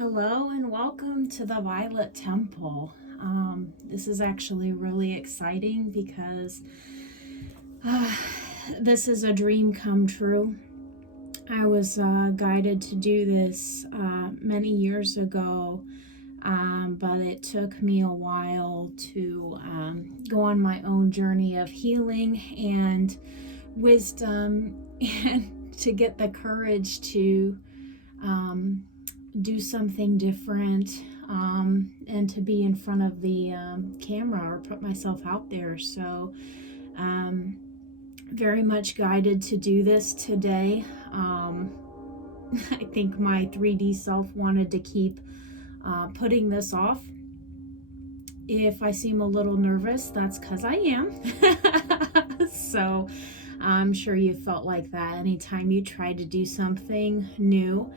Hello and welcome to the Violet Temple. This is actually really exciting because uh, this is a dream come true. I was guided to do this many years ago, but it took me a while to go on my own journey of healing and wisdom and to get the courage to um, do something different, and to be in front of the camera or put myself out there. So, um, very much guided to do this today. I think my 3D self wanted to keep putting this off. If I seem a little nervous, that's because I am. So, I'm sure you felt like that anytime you try to do something new.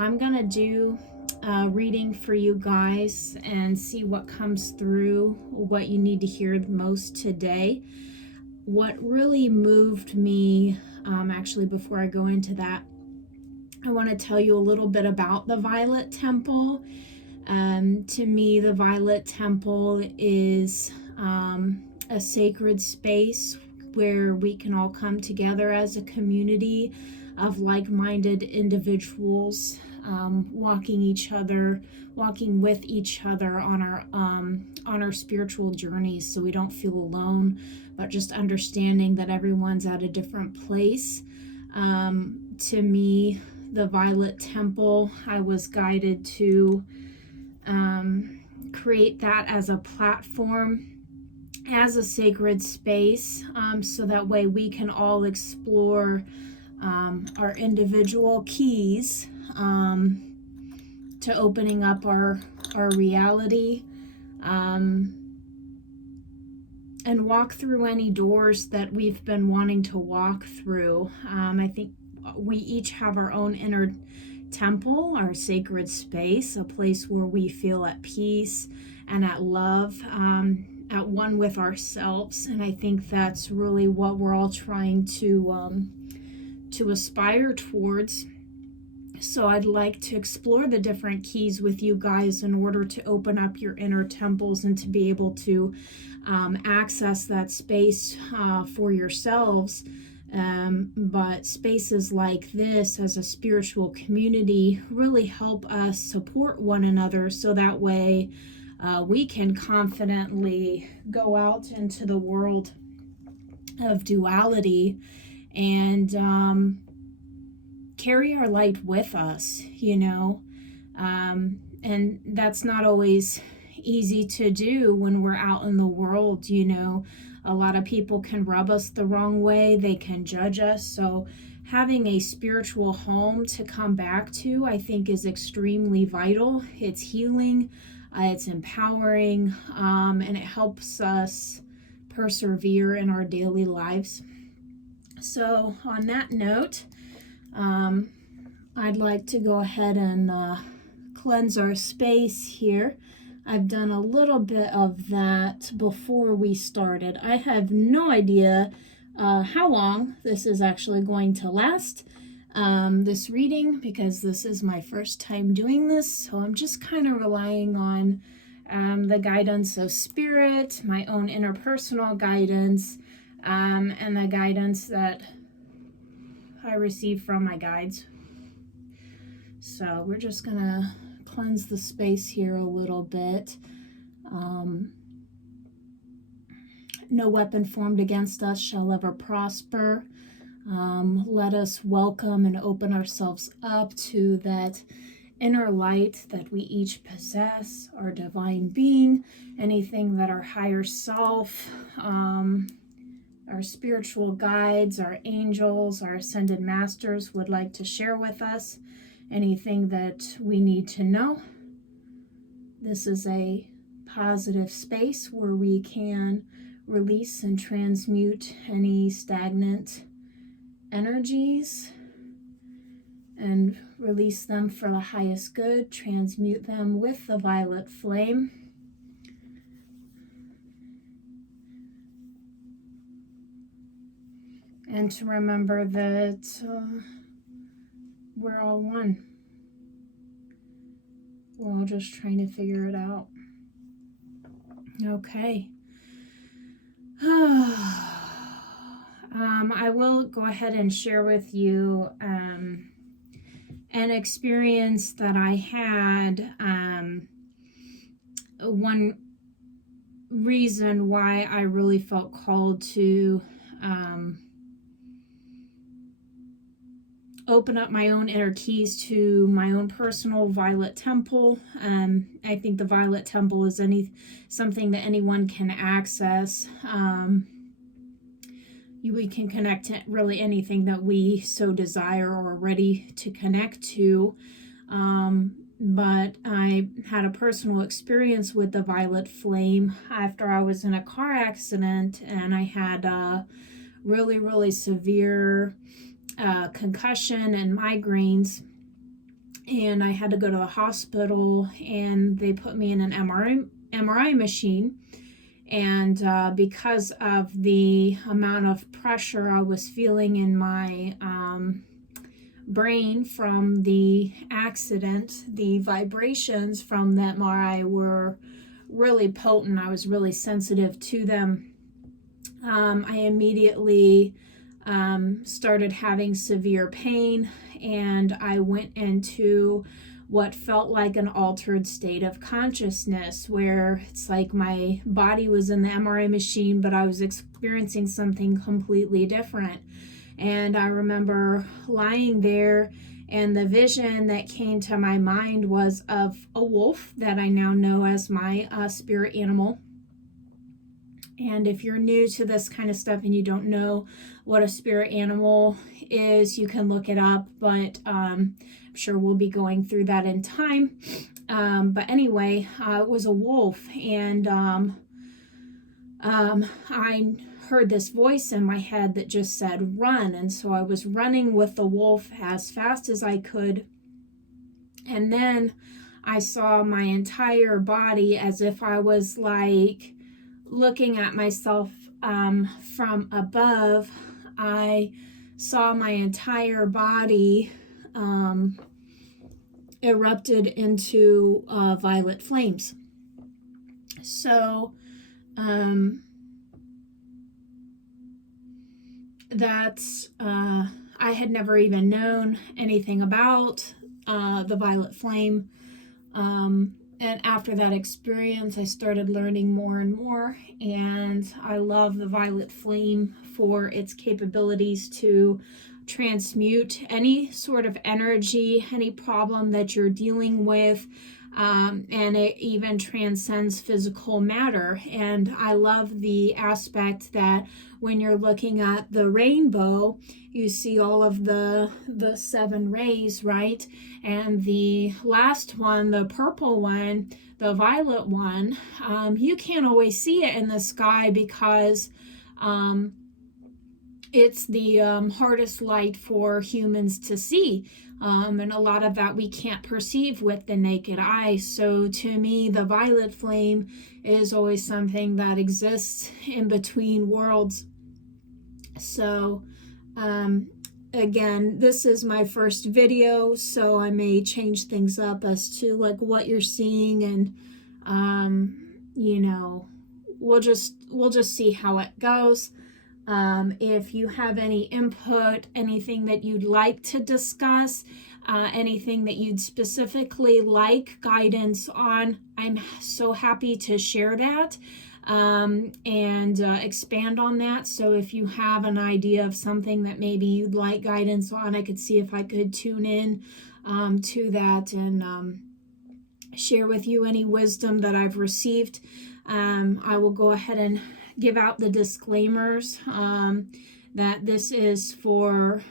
I'm gonna do a reading for you guys and see what comes through, what you need to hear the most today. What really moved me, actually, before I go into that, I want to tell you a little bit about the Violet Temple. To me, the Violet Temple is a sacred space where we can all come together as a community of like-minded individuals, walking with each other on our spiritual journeys, so we don't feel alone, but just understanding that everyone's at a different place. To me, the Violet Temple, I was guided to create that as a platform, as a sacred space, so that way we can all explore our individual keys to opening up our reality, and walk through any doors that we've been wanting to walk through. I think we each have our own inner temple, our sacred space, a place where we feel at peace and at love, at one with ourselves. And I think that's really what we're all trying to aspire towards. So I'd like to explore the different keys with you guys in order to open up your inner temples and to be able to access that space for yourselves. But spaces like this as a spiritual community really help us support one another, so that way we can confidently go out into the world of duality and carry our light with us, and that's not always easy to do when we're out in the world. A lot of people can rub us the wrong way, they can judge us. So having a spiritual home to come back to, I think, is extremely vital. It's healing, it's empowering, and it helps us persevere in our daily lives. So on that note, I'd like to go ahead and cleanse our space here. I've done a little bit of that before we started. I have no idea how long this is actually going to last, this reading, because this is my first time doing this. So I'm just kind of relying on the guidance of spirit, my own interpersonal guidance, and the guidance that I receive from my guides. So we're just gonna cleanse the space here a little bit. No weapon formed against us shall ever prosper. Let us welcome and open ourselves up to that inner light that we each possess, our divine being, anything that our higher self, our spiritual guides, our angels, our ascended masters would like to share with us, anything that we need to know. This is a positive space where we can release and transmute any stagnant energies and release them for the highest good, transmute them with the violet flame. And to remember that we're all one. while just trying to figure it out. Okay. I will go ahead and share with you an experience that I had. One reason why I really felt called to open up my own inner keys to my own personal violet temple. I think the violet temple is something that anyone can access. We can connect to really anything that we so desire or are ready to connect to. But I had a personal experience with the violet flame after I was in a car accident, and I had a really, really severe concussion and migraines, and I had to go to the hospital, and they put me in an MRI machine. And because of the amount of pressure I was feeling in my brain from the accident, the vibrations from that MRI were really potent. I was really sensitive to them. I immediately started having severe pain, and I went into what felt like an altered state of consciousness, where it's like my body was in the MRI machine, but I was experiencing something completely different. And I remember lying there, and the vision that came to my mind was of a wolf that I now know as my spirit animal. And if you're new to this kind of stuff and you don't know what a spirit animal is, you can look it up, but I'm sure we'll be going through that in time. But anyway, it was a wolf, and I heard this voice in my head that just said, run. And so I was running with the wolf as fast as I could. And then I saw my entire body as if I was like looking at myself from above. I saw my entire body erupted into violet flames. So that's I had never even known anything about the violet flame. And after that experience, I started learning more and more, and I love the violet flame for its capabilities to transmute any sort of energy, any problem that you're dealing with, and it even transcends physical matter. And I love the aspect that when you're looking at the rainbow, you see all of the 7 rays, right? And the last one, the purple one, the violet one, you can't always see it in the sky because it's the hardest light for humans to see. And a lot of that we can't perceive with the naked eye. So to me, the violet flame is always something that exists in between worlds. So again, this is my first video, so I may change things up as to like what you're seeing, and we'll just see how it goes. If you have any input, anything that you'd like to discuss, anything that you'd specifically like guidance on, I'm so happy to share that and expand on that. So if you have an idea of something that maybe you'd like guidance on, I could see if I could tune in to that and share with you any wisdom that I've received. I will go ahead and give out the disclaimers that this is for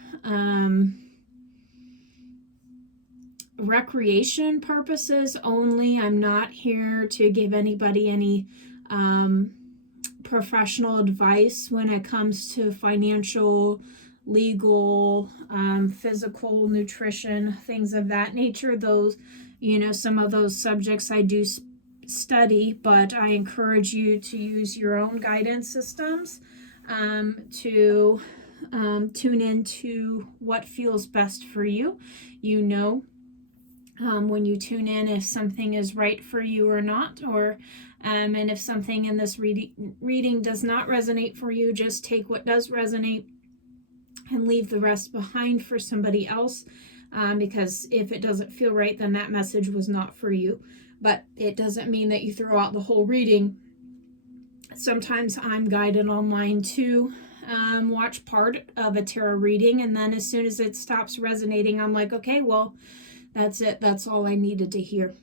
recreation purposes only. I'm not here to give anybody any professional advice when it comes to financial, legal, physical, nutrition, things of that nature. Those, some of those subjects I do study, but I encourage you to use your own guidance systems to tune into what feels best for you. when you tune in, if something is right for you or not, or and if something in this reading does not resonate for you, just take what does resonate and leave the rest behind for somebody else, because if it doesn't feel right, then that message was not for you. But it doesn't mean that you throw out the whole reading. Sometimes I'm guided online to watch part of a tarot reading, and then as soon as it stops resonating, I'm like, okay, well, that's it. That's all I needed to hear.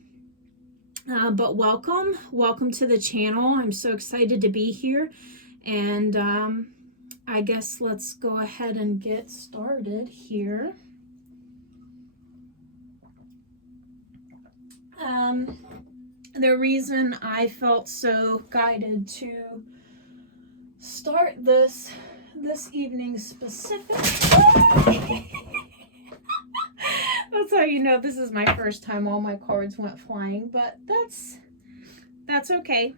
But welcome to the channel. I'm so excited to be here, and I guess let's go ahead and get started here. The reason I felt so guided to start this evening specific that's how you know this is my first time all my cards went flying, but that's okay.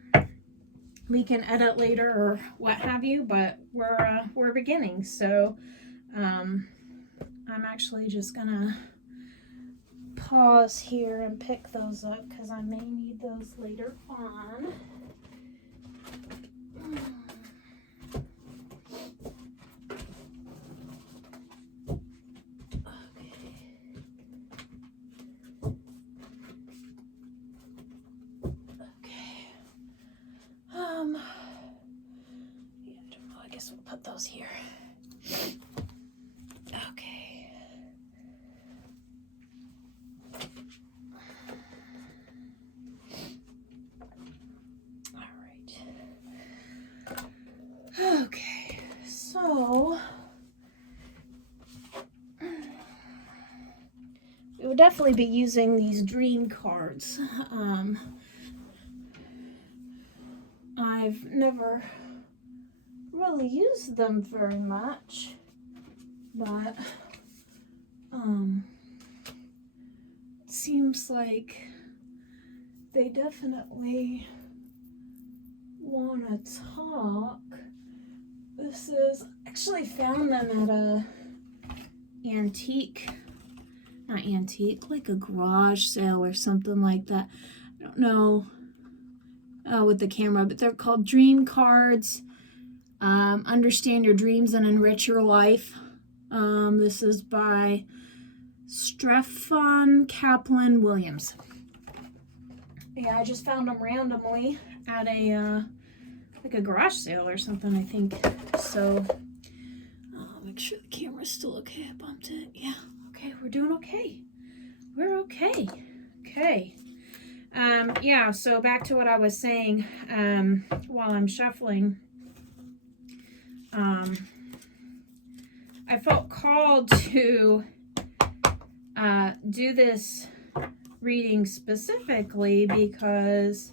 We can edit later or what have you, but we're beginning. So I'm actually just gonna pause here and pick those up because I may need those later on. I guess we'll put those here. Okay. All right. Okay. So we will definitely be using these dream cards. I've never really used them very much, but it seems like they definitely want to talk. This is actually found them at a like a garage sale or something like that. I don't know with the camera, but they're called Dream Cards. Understand Your Dreams and Enrich Your Life. This is by Stefan Kaplan Williams. Yeah, I just found them randomly at a like a garage sale or something, I think. So make sure the camera's still okay. I bumped it. Yeah. Okay, we're doing okay. We're okay. Okay. Yeah, so back to what I was saying while I'm shuffling. I felt called to do this reading specifically because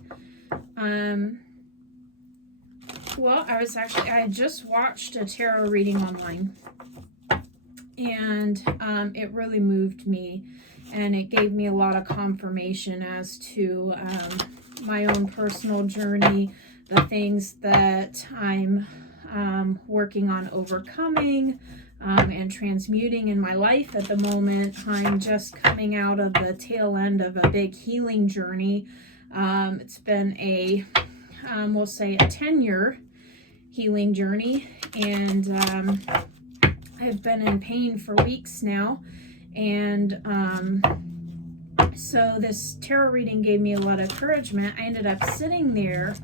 well, I just watched a tarot reading online, and it really moved me, and it gave me a lot of confirmation as to my own personal journey, the things that I'm working on overcoming and transmuting in my life at the moment. I'm just coming out of the tail end of a big healing journey. It's been we'll say a 10-year healing journey, and I've been in pain for weeks now, and so this tarot reading gave me a lot of encouragement. I ended up sitting there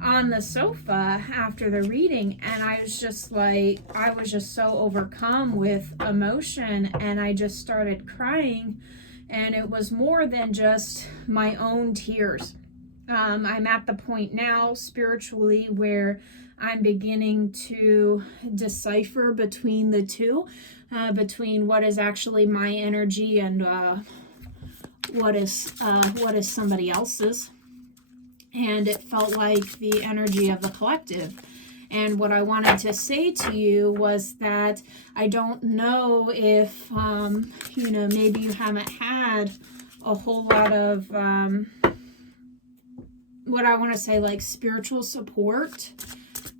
on the sofa after the reading, and I was just so overcome with emotion, and I just started crying, and it was more than just my own tears. I'm at the point now spiritually where I'm beginning to decipher between the two, between what is actually my energy and what is somebody else's. And it felt like the energy of the collective. And what I wanted to say to you was that I don't know if, maybe you haven't had a whole lot of, what I want to say, like spiritual support.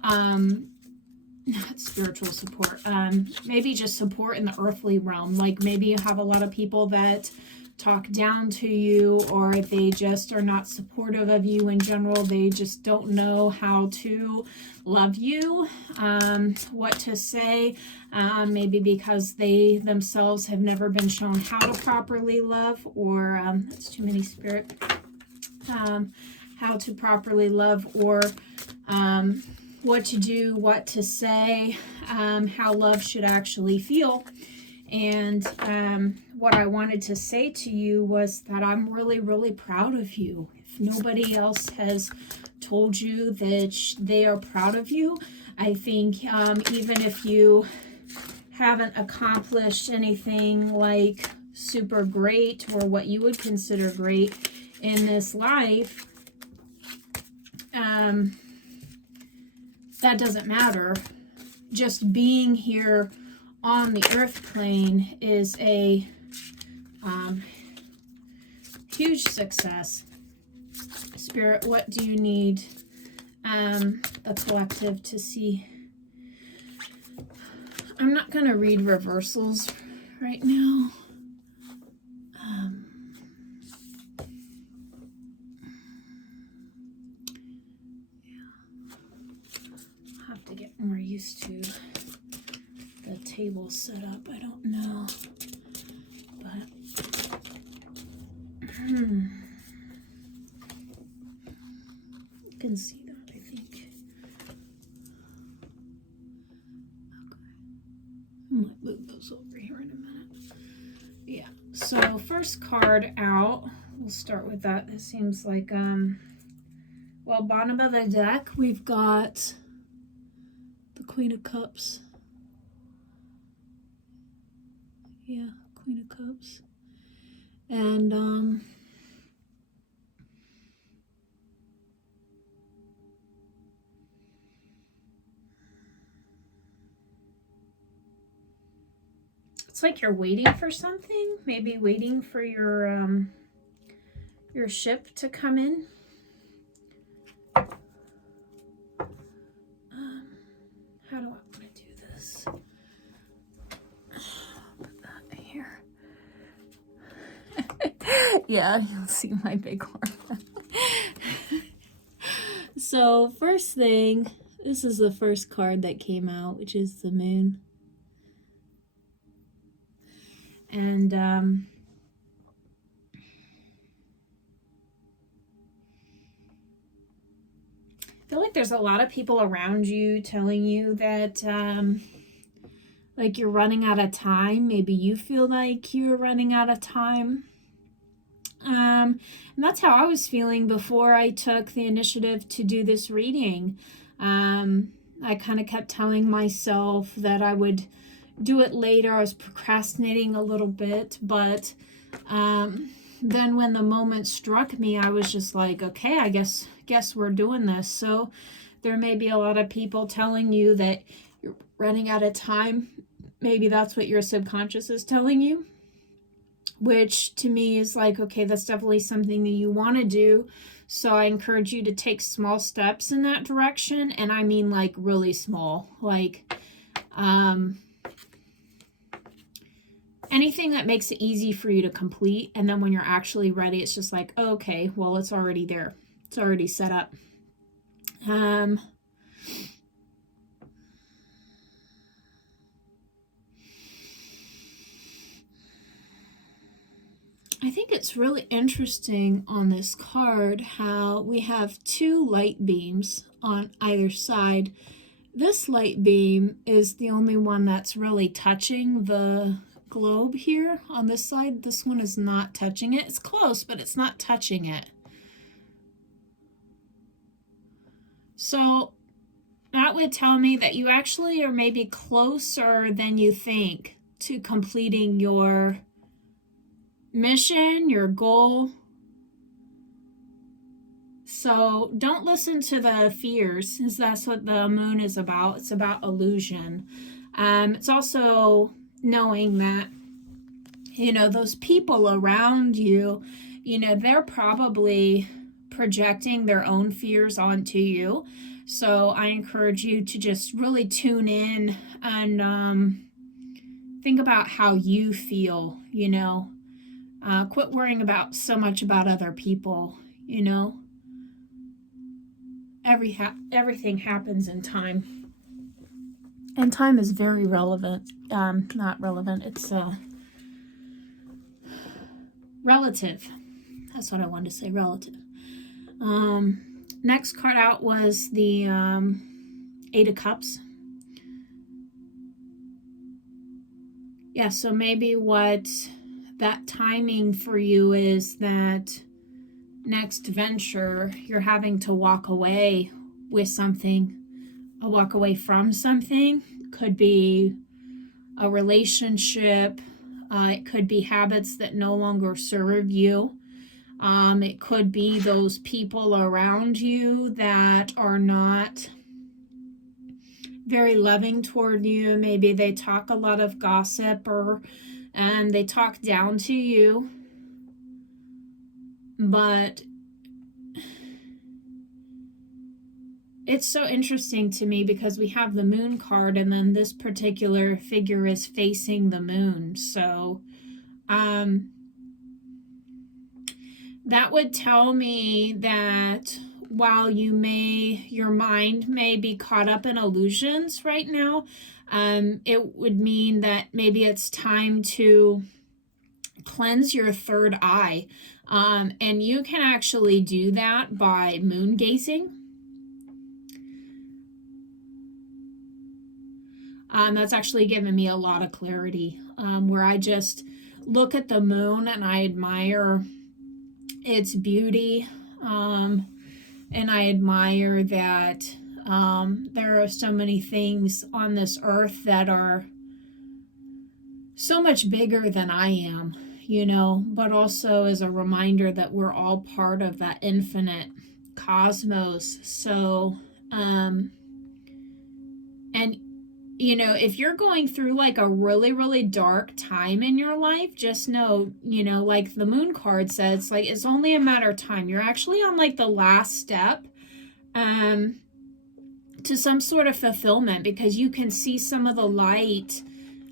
Not spiritual support. Maybe just support in the earthly realm. Like maybe you have a lot of people that talk down to you, or they just are not supportive of you in general. They just don't know how to love you, what to say, maybe because they themselves have never been shown how to properly love, or that's too many, Spirit, how to properly love, or what to do, what to say, how love should actually feel. And what I wanted to say to you was that I'm really, really proud of you. If nobody else has told you that they are proud of you, I think even if you haven't accomplished anything like super great or what you would consider great in this life, that doesn't matter. Just being here on the earth plane is a huge success. Spirit, what do you need the collective to see? I'm not going to read reversals right now. I'll have to get more used to the table set up. I don't know, but you can see that, I think. Okay, I might move those over here in a minute. Yeah, so first card out, we'll start with that. This seems like well, bottom of the deck, we've got the Queen of Cups. Yeah, Queen of Cups. And it's like you're waiting for something, maybe waiting for your ship to come in. How do I want to do this? Put that here. Yeah, you'll see my big horn. So first thing, this is the first card that came out, which is the Moon. And I feel like there's a lot of people around you telling you that like you're running out of time. Maybe you feel like you're running out of time. And that's how I was feeling before I took the initiative to do this reading. I kind of kept telling myself that I would do it later. I was procrastinating a little bit, but then when the moment struck me, I was just like, okay, I guess we're doing this. So there may be a lot of people telling you that you're running out of time. Maybe that's what your subconscious is telling you, which to me is like, okay, that's definitely something that you want to do. So I encourage you to take small steps in that direction. And I mean like really small, like anything that makes it easy for you to complete. And then when you're actually ready, it's just like, oh, okay, well, it's already there. It's already set up. I think it's really interesting on this card how we have two light beams on either side. This light beam is the only one that's really touching the globe here on this side. This one is not touching it. It's close, but it's not touching it. So that would tell me that you actually are maybe closer than you think to completing your mission, your goal. So don't listen to the fears, because that's what the Moon is about. It's about illusion. It's also knowing that, you know, those people around you, you know, they're probably projecting their own fears onto you. So I encourage you to just really tune in and think about how you feel, you know. Quit worrying about so much about other people, you know. Everything happens in time. And time is very relevant. Not relevant, it's relative. That's what I wanted to say, relative. Next card out was the Eight of Cups. Yeah, so maybe what that timing for you is that next venture, you're having to walk away with something, walk away from something. Could be a relationship. It could be habits that no longer serve you. It could be those people around you that are not very loving toward you. Maybe they talk a lot of gossip and they talk down to you. But it's so interesting to me because we have the moon card and then this particular figure is facing the moon. So that would tell me that while your mind may be caught up in illusions right now, it would mean that maybe it's time to cleanse your third eye. And you can actually do that by moon gazing. That's actually given me a lot of clarity, where I just look at the moon and I admire its beauty, and I admire that there are so many things on this earth that are so much bigger than I am, you know, but also as a reminder that we're all part of that infinite cosmos. So, and you know, if you're going through like a really, really dark time in your life, just know, you know, like the moon card says, like it's only a matter of time. You're actually on like the last step to some sort of fulfillment, because you can see some of the light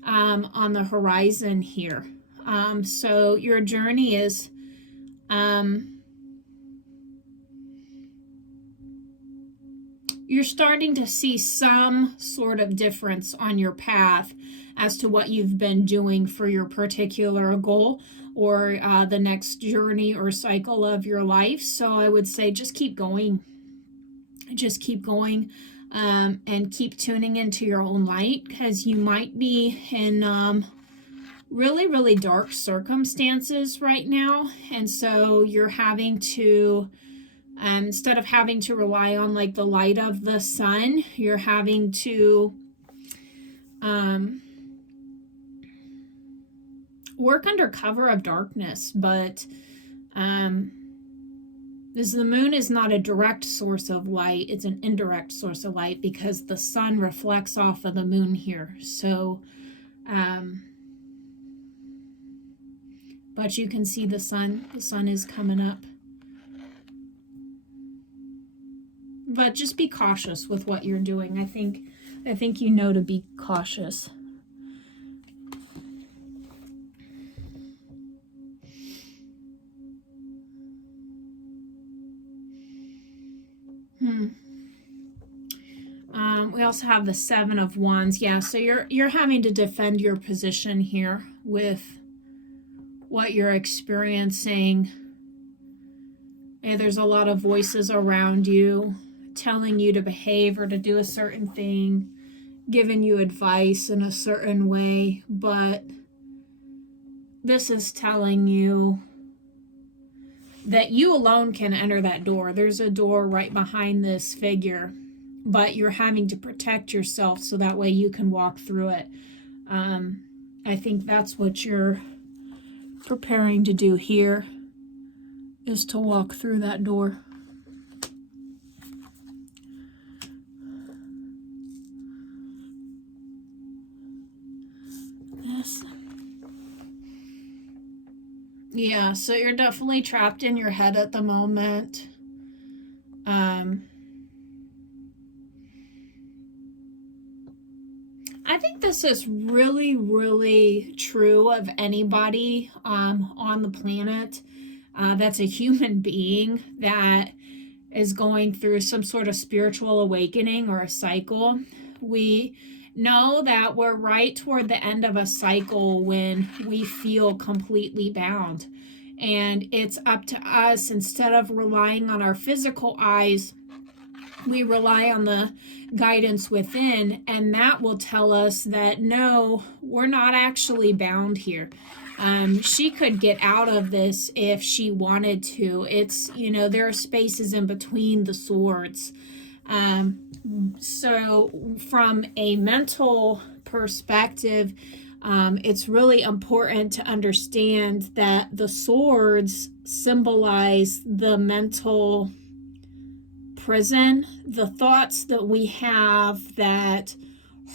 on the horizon here. So your journey is you're starting to see some sort of difference on your path as to what you've been doing for your particular goal or the next journey or cycle of your life. So I would say just keep going. Just keep going, and keep tuning into your own light, because you might be in really, really dark circumstances right now. And so you're having to instead of having to rely on like the light of the sun, you're having to work under cover of darkness. But this, the moon is not a direct source of light, it's an indirect source of light because the sun reflects off of the moon here. So but you can see the sun is coming up. But just be cautious with what you're doing. I think you know to be cautious. We also have the Seven of Wands. Yeah, so you're having to defend your position here with what you're experiencing. Yeah, there's a lot of voices around you telling you to behave or to do a certain thing, giving you advice in a certain way, but this is telling you that you alone can enter that door. There's a door right behind this figure, but you're having to protect yourself so that way you can walk through it. I think that's what you're preparing to do here, is to walk through that door. Yes. Yeah, so you're definitely trapped in your head at the moment. I think this is really, really true of anybody on the planet that's a human being that is going through some sort of spiritual awakening or a cycle. We know that we're right toward the end of a cycle when we feel completely bound. And it's up to us, instead of relying on our physical eyes, we rely on the guidance within, and that will tell us that no, we're not actually bound here. She could get out of this if she wanted to. It's, there are spaces in between the swords. So from a mental perspective, it's really important to understand that the swords symbolize the mental prison, the thoughts that we have that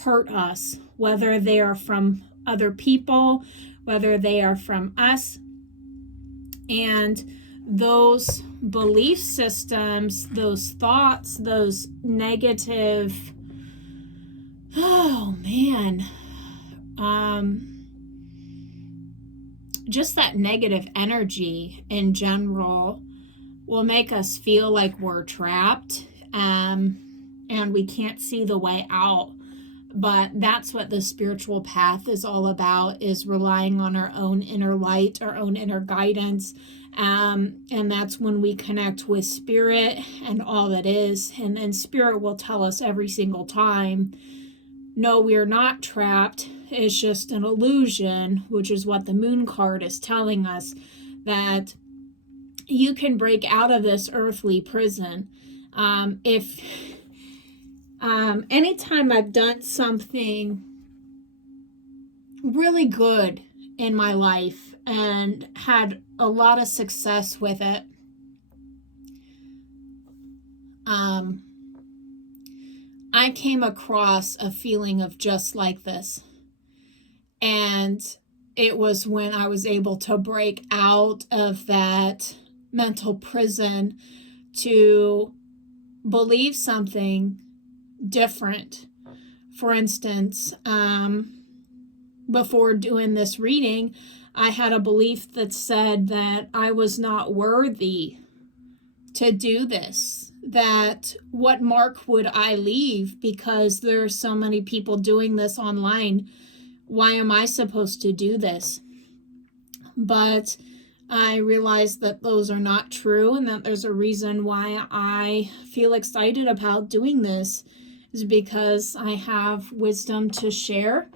hurt us, whether they are from other people, whether they are from us. And those belief systems, those thoughts, those negative, just that negative energy in general will make us feel like we're trapped, and we can't see the way out. But that's what the spiritual path is all about, is relying on our own inner light, our own inner guidance. And that's when we connect with spirit and all that is. And then spirit will tell us every single time, no, we're not trapped. It's just an illusion, which is what the moon card is telling us, that you can break out of this earthly prison. Anytime I've done something really good in my life and had a lot of success with it, I came across a feeling of just like this. And it was when I was able to break out of that mental prison to believe something different. For instance, before doing this reading, I had a belief that said that I was not worthy to do this, that what mark would I leave because there are so many people doing this online. Why am I supposed to do this? But I realized that those are not true, and that there's a reason why I feel excited about doing this, is because I have wisdom to share,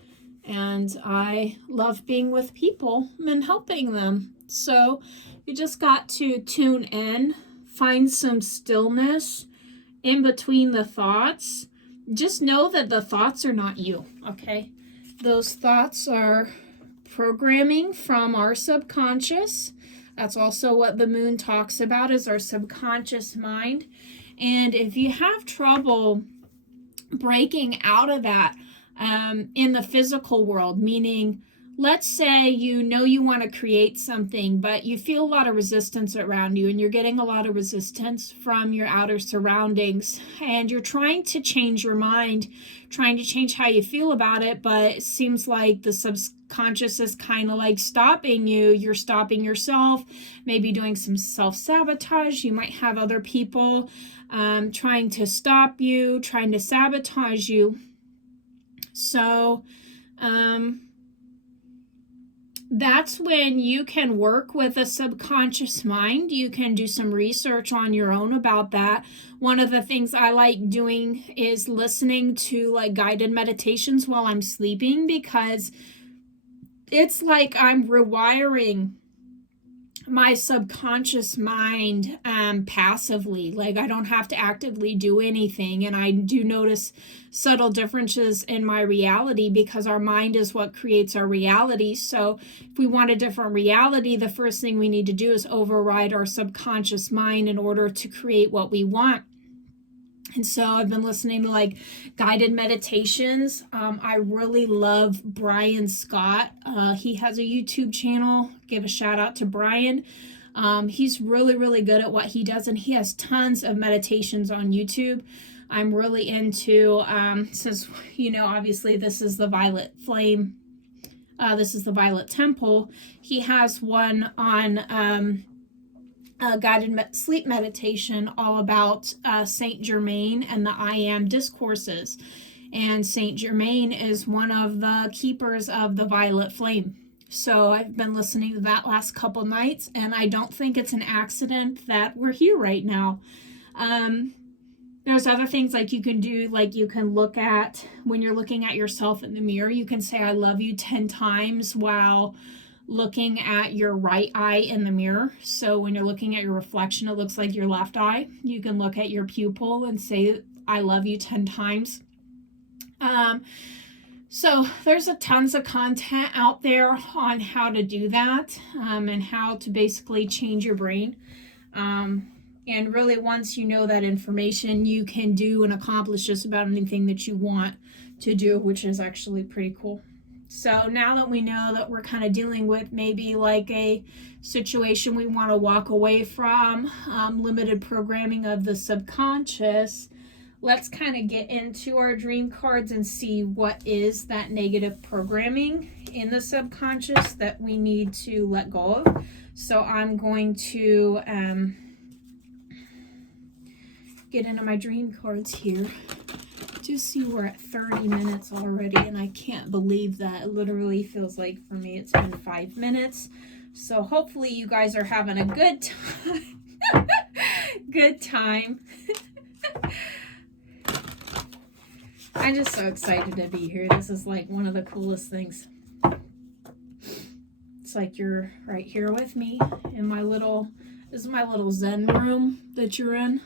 and I love being with people and helping them. So you just got to tune in, find some stillness in between the thoughts. Just know that the thoughts are not you, okay? Those thoughts are programming from our subconscious. That's also what the moon talks about, is our subconscious mind. And if you have trouble breaking out of that in the physical world, meaning, let's say you want to create something, but you feel a lot of resistance around you, and you're getting a lot of resistance from your outer surroundings, and you're trying to change your mind, trying to change how you feel about it, but it seems like the subconscious is kind of like stopping you. You're stopping yourself, maybe doing some self-sabotage. You might have other people trying to stop you, trying to sabotage you. So that's when you can work with a subconscious mind. You can do some research on your own about that. One of the things I like doing is listening to like guided meditations while I'm sleeping, because it's like I'm rewiring my subconscious mind passively. Like, I don't have to actively do anything, and I do notice subtle differences in my reality, because our mind is what creates our reality. So if we want a different reality, the first thing we need to do is override our subconscious mind in order to create what we want. And so I've been listening to like guided meditations. I really love Brian Scott. He has a YouTube channel. Give a shout out to Brian. He's really, really good at what he does, and he has tons of meditations on YouTube. I'm really into, since, you know, obviously this is the Violet Flame, this is the Violet Temple. He has one on guided sleep meditation all about Saint Germain and the I Am discourses. And Saint Germain is one of the keepers of the Violet Flame. So I've been listening to that last couple nights, and I don't think it's an accident that we're here right now. There's other things like you can do, like you can look at, when you're looking at yourself in the mirror, you can say I love you 10 times while looking at your right eye in the mirror. So when you're looking at your reflection, it looks like your left eye. You can look at your pupil and say I love you 10 times. So there's a tons of content out there on how to do that, and how to basically change your brain. And really, once you know that information, you can do and accomplish just about anything that you want to do, which is actually pretty cool. So now that we know that we're kind of dealing with maybe like a situation we want to walk away from, limited programming of the subconscious, let's kind of get into our dream cards and see what is that negative programming in the subconscious that we need to let go of. So I'm going to get into my dream cards here. Do see we're at 30 minutes already, and I can't believe that. It literally feels like for me it's been 5 minutes. So hopefully you guys are having a good time. Good time. I'm just so excited to be here. This is like one of the coolest things. It's like you're right here with me in my little, this is my little Zen room that you're in.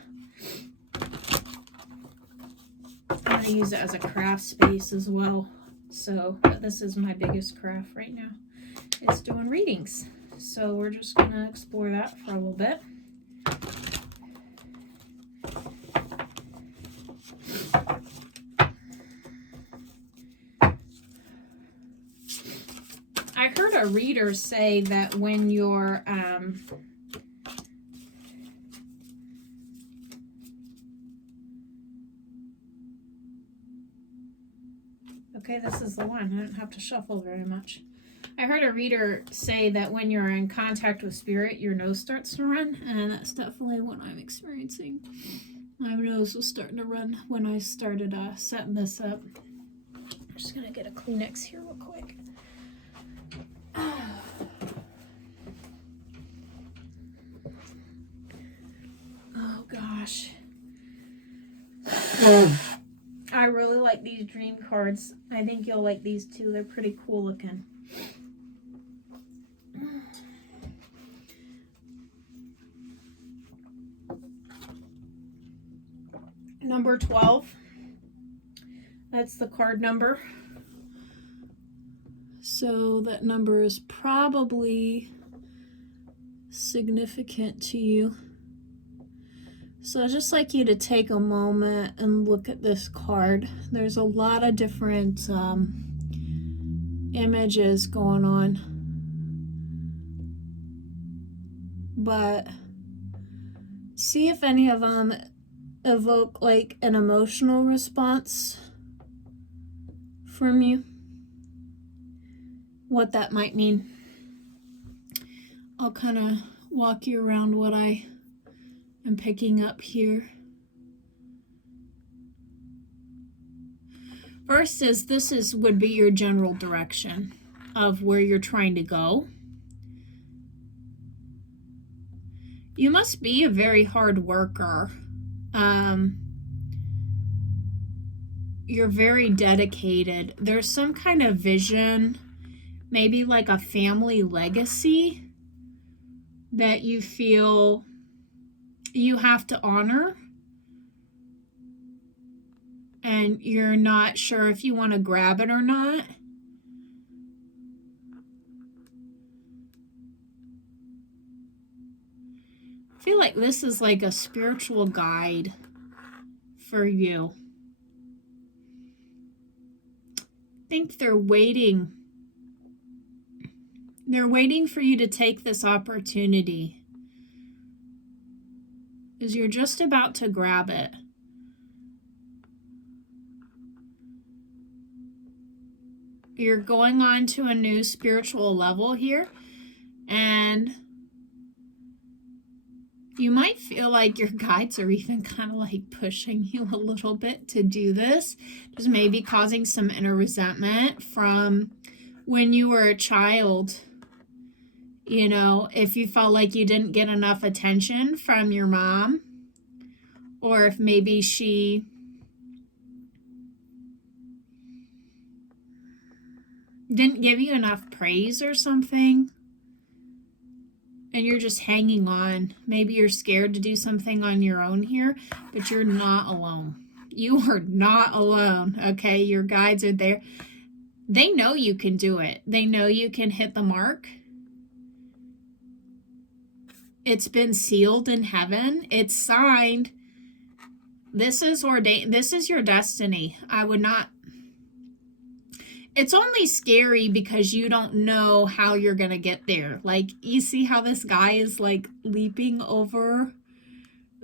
I'm going to use it as a craft space as well. So this is my biggest craft right now. It's doing readings. So we're just going to explore that for a little bit. I heard a reader say that when you're okay, this is the one. I don't have to shuffle very much. I heard a reader say that when you're in contact with spirit, your nose starts to run, and that's definitely what I'm experiencing. My nose was starting to run when I started setting this up. I'm just going to get a Kleenex here real quick. Oh, gosh. I really like these dream cards. I think you'll like these too. They're pretty cool looking. Number 12. That's the card number. So that number is probably significant to you. So I'd just like you to take a moment and look at this card. There's a lot of different images going on. But see if any of them evoke like an emotional response from you. What that might mean. I'll kind of walk you around what I am picking up here. First is this would be your general direction of where you're trying to go. You must be a very hard worker. You're very dedicated. There's some kind of vision, maybe like a family legacy that you feel you have to honor, and you're not sure if you want to grab it or not. I feel like this is like a spiritual guide for you. I think they're waiting. They're waiting for you to take this opportunity, because you're just about to grab it. You're going on to a new spiritual level here, and you might feel like your guides are even kind of like pushing you a little bit to do this. Just maybe causing some inner resentment from when you were a child. You know, if you felt like you didn't get enough attention from your mom, or if maybe she didn't give you enough praise or something, and you're just hanging on. Maybe you're scared to do something on your own here, but you're not alone. You are not alone, okay? Your guides are there. They know you can do it. They know you can hit the mark. It's been sealed in heaven. It's signed. This is ordained. This is your destiny. I would not. It's only scary because you don't know how you're going to get there. Like, you see how this guy is like leaping over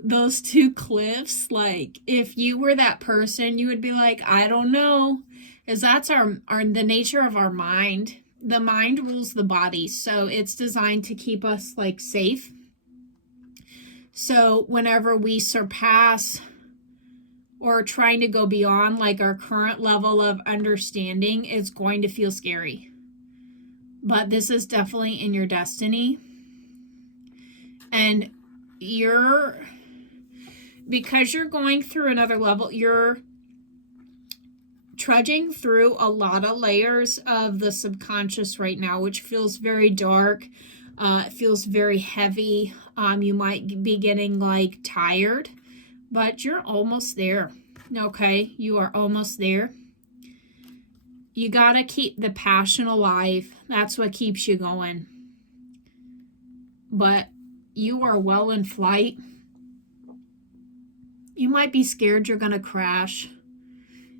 those two cliffs? Like, if you were that person, you would be like, I don't know. Because that's the nature of our mind. The mind rules the body. So it's designed to keep us like safe. So whenever we surpass or trying to go beyond like our current level of understanding, it's going to feel scary. But this is definitely in your destiny. And because you're going through another level, you're trudging through a lot of layers of the subconscious right now, which feels very dark. It feels very heavy. You might be getting like tired, but you're almost there. Okay, you are almost there. You got to keep the passion alive. That's what keeps you going. But you are well in flight. You might be scared you're going to crash.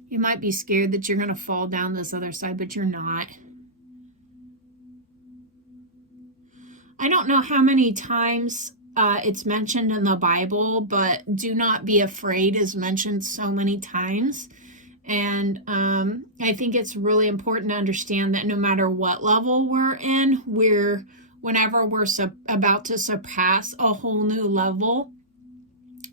You might be scared that you're going to fall down this other side, but you're not. I don't know how many times it's mentioned in the Bible, but do not be afraid is mentioned so many times. And I think it's really important to understand that no matter what level we're in, whenever we're about to surpass a whole new level,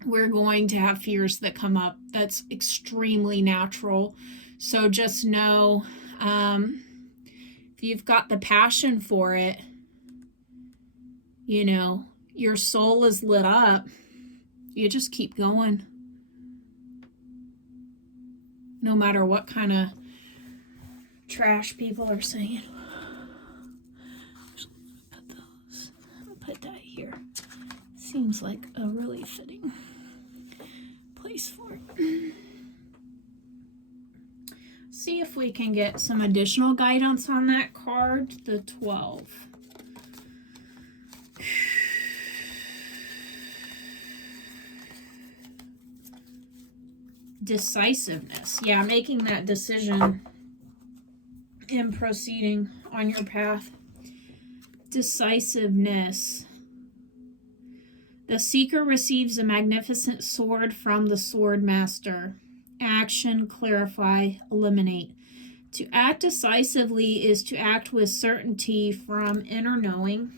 we're going to have fears that come up. That's extremely natural. So just know, if you've got the passion for it, you know, your soul is lit up, you just keep going. No matter what kind of trash people are saying. I'll put that here. Seems like a really fitting place for it. See if we can get some additional guidance on that card, the 12. Decisiveness. Yeah, making that decision and proceeding on your path. Decisiveness. The seeker receives a magnificent sword from the sword master. Action, clarify, eliminate. To act decisively is to act with certainty from inner knowing.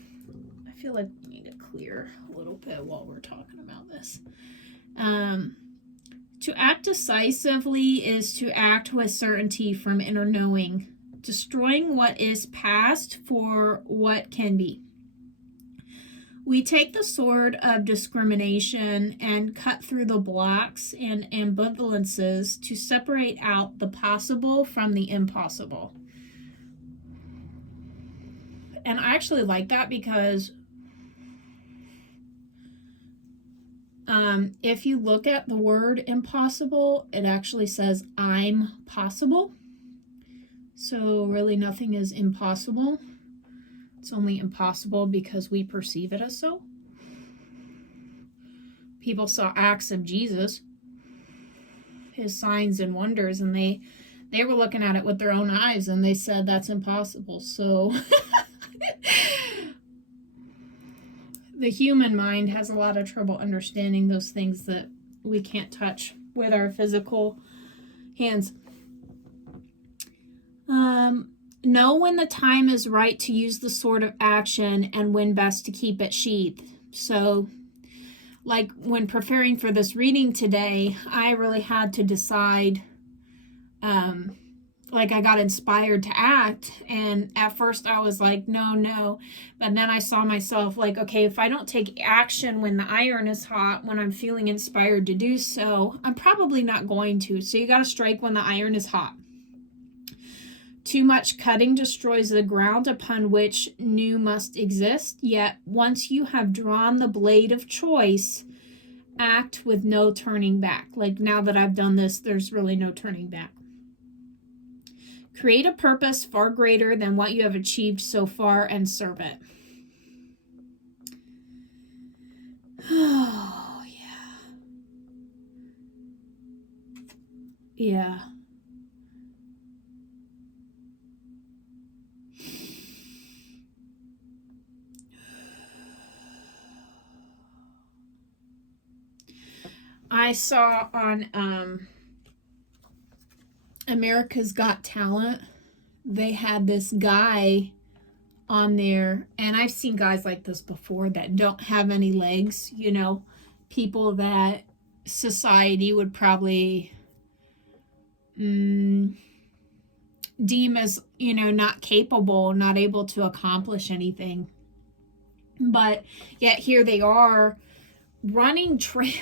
I feel like we need to clear a little bit while we're talking about this. To act decisively is to act with certainty from inner knowing, destroying what is past for what can be. We take the sword of discrimination and cut through the blocks and ambivalences to separate out the possible from the impossible. And I actually like that because if you look at the word impossible, it actually says I'm possible. So really nothing is impossible. It's only impossible because we perceive it as so. People saw acts of Jesus, his signs and wonders, and they were looking at it with their own eyes, and they said that's impossible. So the human mind has a lot of trouble understanding those things that we can't touch with our physical hands. Know when the time is right to use the sword of action and when best to keep it sheathed. So, like when preparing for this reading today, I really had to decide, like I got inspired to act, and at first I was like, no, but then I saw myself like, okay, if I don't take action when the iron is hot, when I'm feeling inspired to do so, I'm probably not going to. So you got to strike when the iron is hot. Too much cutting destroys the ground upon which new must exist, yet once you have drawn the blade of choice, act with no turning back. Like now that I've done this, there's really no turning back. Create a purpose far greater than what you have achieved so far and serve it. Oh, yeah. Yeah. I saw on America's Got Talent, they had this guy on there, and I've seen guys like this before that don't have any legs, you know, people that society would probably deem as, you know, not capable, not able to accomplish anything. But yet here they are running trail.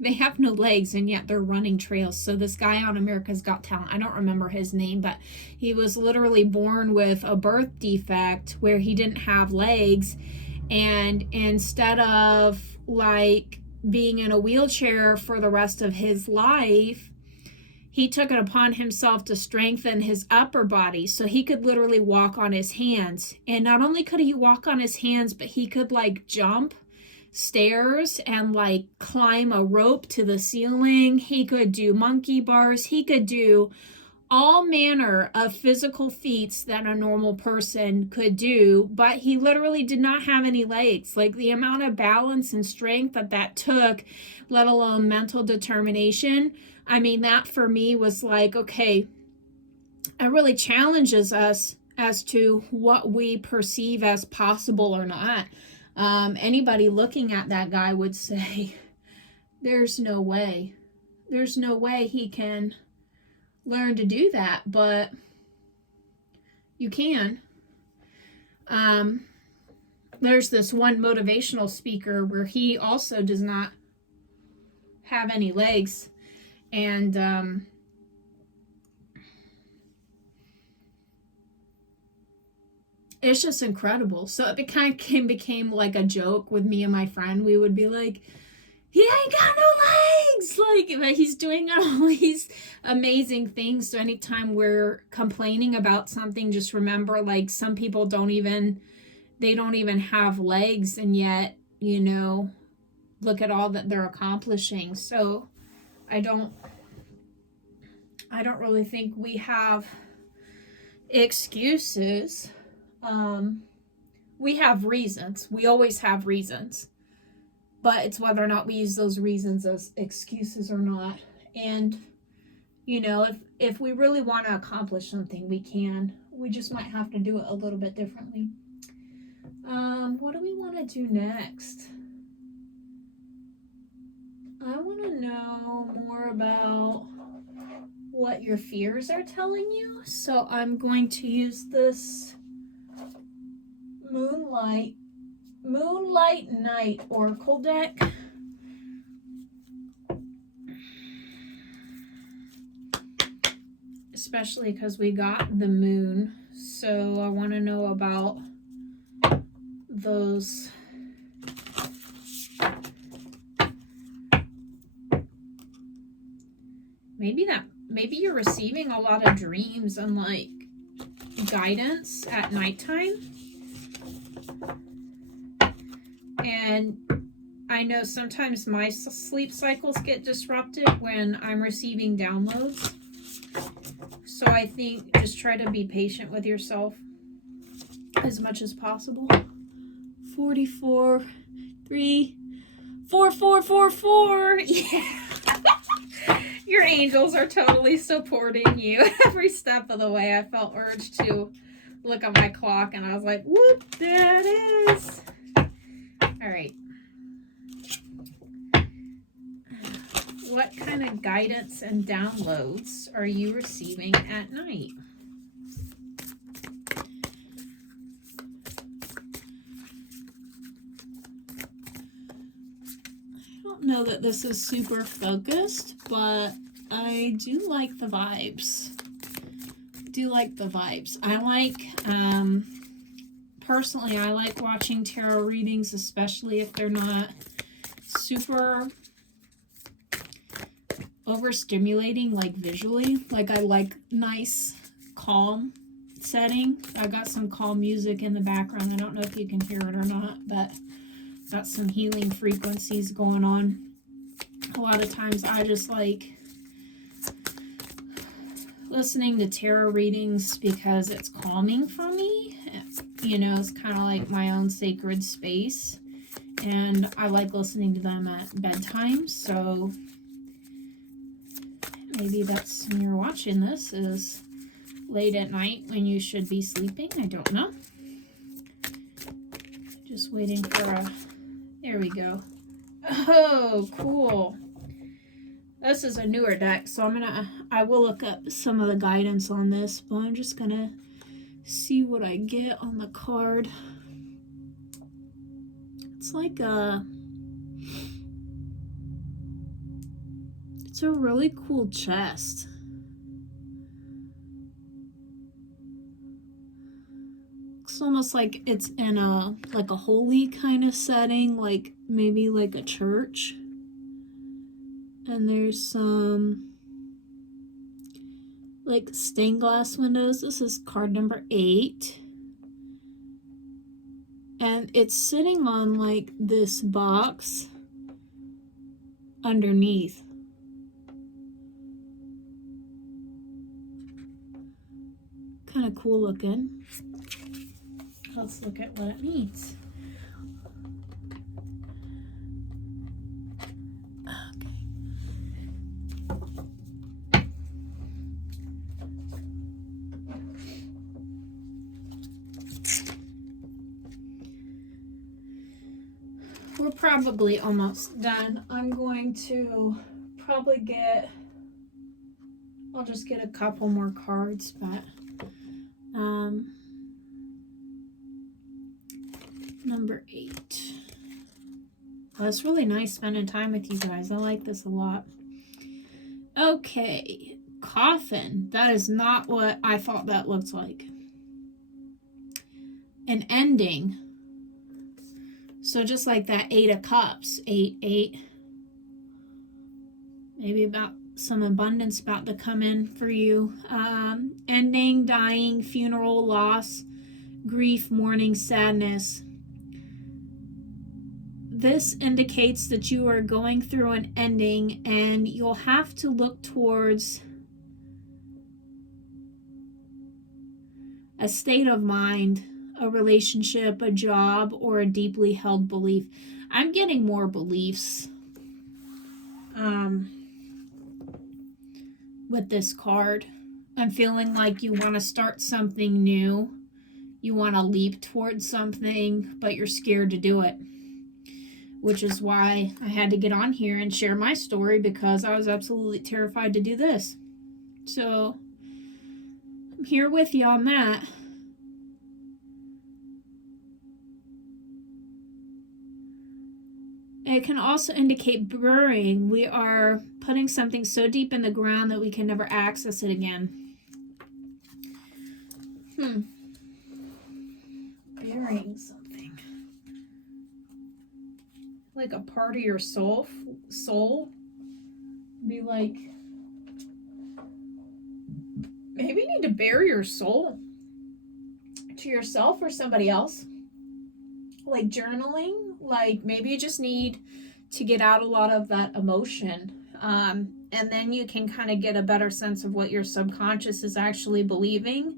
They have no legs, and yet they're running trails. So this guy on America's Got Talent, I don't remember his name, but he was literally born with a birth defect where he didn't have legs. And instead of like being in a wheelchair for the rest of his life, he took it upon himself to strengthen his upper body so he could literally walk on his hands. And not only could he walk on his hands, but he could like jump stairs and like climb a rope to the ceiling. He could do monkey bars. He could do all manner of physical feats that a normal person could do, but he literally did not have any legs. Like the amount of balance and strength that took, let alone mental determination. I mean, that for me was like, okay, it really challenges us as to what we perceive as possible or not. Anybody looking at that guy would say, there's no way he can learn to do that, but you can. There's this one motivational speaker where he also does not have any legs, and it's just incredible. So it became like a joke with me and my friend. We would be like, he ain't got no legs, like, but he's doing all these amazing things. So anytime we're complaining about something, just remember, like, some people don't even have legs, and yet, you know, look at all that they're accomplishing. So I don't really think we have excuses. We have reasons. We always have reasons. But it's whether or not we use those reasons as excuses or not. And, you know, if we really want to accomplish something, we can. We just might have to do it a little bit differently. What do we want to do next? I want to know more about what your fears are telling you. So I'm going to use this Moonlight Night Oracle deck. Especially because we got the moon. So I want to know about those maybe you're receiving a lot of dreams and like guidance at nighttime. And I know sometimes my sleep cycles get disrupted when I'm receiving downloads. So I think just try to be patient with yourself as much as possible. 44, 3, 4, 4, 4, 4. Yeah. Your angels are totally supporting you every step of the way. I felt urged to look at my clock and I was like, whoop, there it is. All right. What kind of guidance and downloads are you receiving at night? I don't know that this is super focused, but I do like the vibes. I like, personally, I like watching tarot readings, especially if they're not super overstimulating, like visually. Like, I like nice, calm setting. I got some calm music in the background. I don't know if you can hear it or not, but got some healing frequencies going on. A lot of times I just like listening to tarot readings because it's calming for me. You know, it's kind of like my own sacred space, and I like listening to them at bedtime. So maybe that's when you're watching this, is late at night when you should be sleeping. I don't know. Just waiting for a, there we go. Oh, cool. This is a newer deck, so I will look up some of the guidance on this, but I'm just gonna see what I get on the card. It's like it's a really cool chest. It's almost like it's in a holy kind of setting, like maybe like a church. And there's some like stained glass windows. This is card number 8. And it's sitting on like this box underneath. Kind of cool looking. Let's look at what it means. We're probably almost done. I'm going to probably I'll just get a couple more cards, but number 8. Oh, it's really nice spending time with you guys. I like this a lot. Okay, coffin. That is not what I thought that looked like. An ending. So just like that 8 of Cups, 8, 8. Maybe about some abundance about to come in for you. Ending, dying, funeral, loss, grief, mourning, sadness. This indicates that you are going through an ending, and you'll have to look towards a state of mind, a relationship, a job, or a deeply held belief. I'm getting more beliefs with this card. I'm feeling like you want to start something new. You want to leap towards something, but you're scared to do it. Which is why I had to get on here and share my story, because I was absolutely terrified to do this. So I'm here with you on that. It can also indicate burying. We are putting something so deep in the ground that we can never access it again. Burying something. Like a part of your soul? Be like, maybe you need to bury your soul to yourself or somebody else. Like journaling. Like maybe you just need to get out a lot of that emotion. And then you can kind of get a better sense of what your subconscious is actually believing.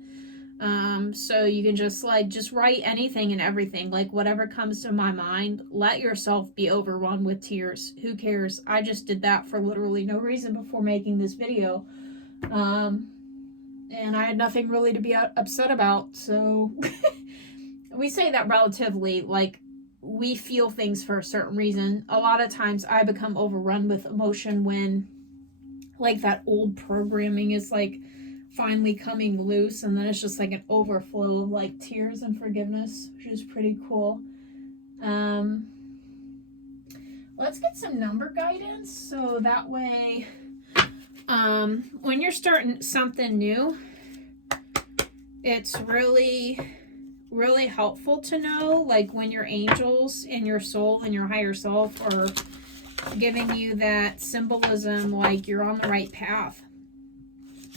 So you can just write anything and everything, like whatever comes to my mind. Let yourself be overrun with tears. Who cares? I just did that for literally no reason before making this video. and I had nothing really to be upset about. So we say that relatively, like, we feel things for a certain reason. A lot of times I become overrun with emotion when, like, that old programming is, like, finally coming loose, and then it's just like an overflow of, like, tears and forgiveness, which is pretty cool. Let's get some number guidance, so that way, when you're starting something new, it's really, really helpful to know, like, when your angels and your soul and your higher self are giving you that symbolism, like you're on the right path.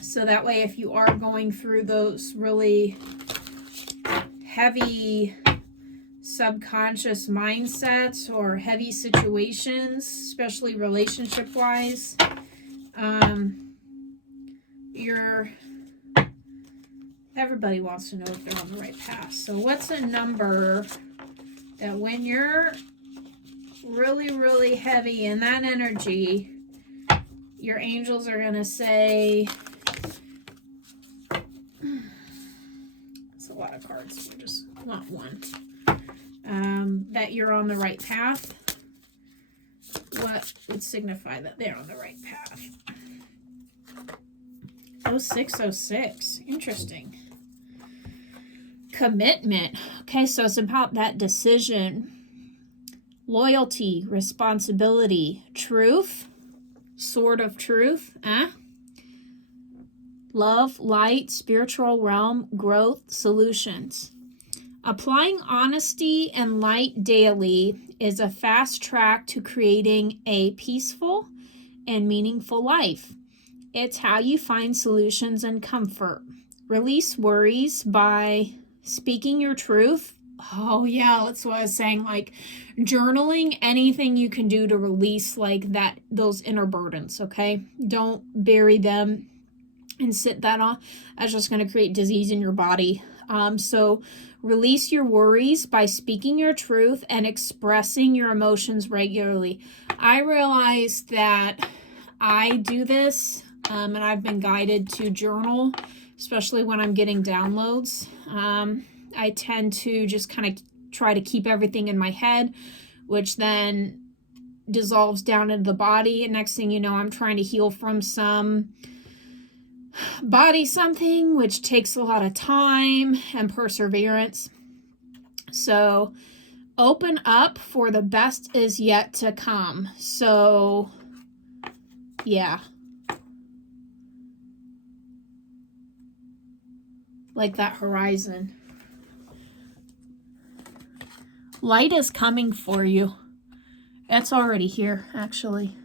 So that way, if you are going through those really heavy subconscious mindsets or heavy situations, especially relationship wise, everybody wants to know if they're on the right path. So what's a number that when you're really, really heavy in that energy, your angels are going to say, it's a lot of cards, we just want one, that you're on the right path. What would signify that they're on the right path? 0606. Interesting. Commitment. Okay, so it's about that decision. Loyalty, responsibility, truth, sword of truth, love, light, spiritual realm, growth, solutions. Applying honesty and light daily is a fast track to creating a peaceful and meaningful life. It's how you find solutions and comfort. Release worries by speaking your truth. Oh yeah, that's what I was saying, like journaling, anything you can do to release like that, those inner burdens, okay? Don't bury them and sit that on. That's just going to create disease in your body. So release your worries by speaking your truth and expressing your emotions regularly. I realized that I do this, and I've been guided to journal, especially when I'm getting downloads. I tend to just kind of try to keep everything in my head, which then dissolves down into the body. And next thing you know, I'm trying to heal from some body something, which takes a lot of time and perseverance. So open up, for the best is yet to come. So yeah, like that horizon. Light is coming for you. It's already here, actually.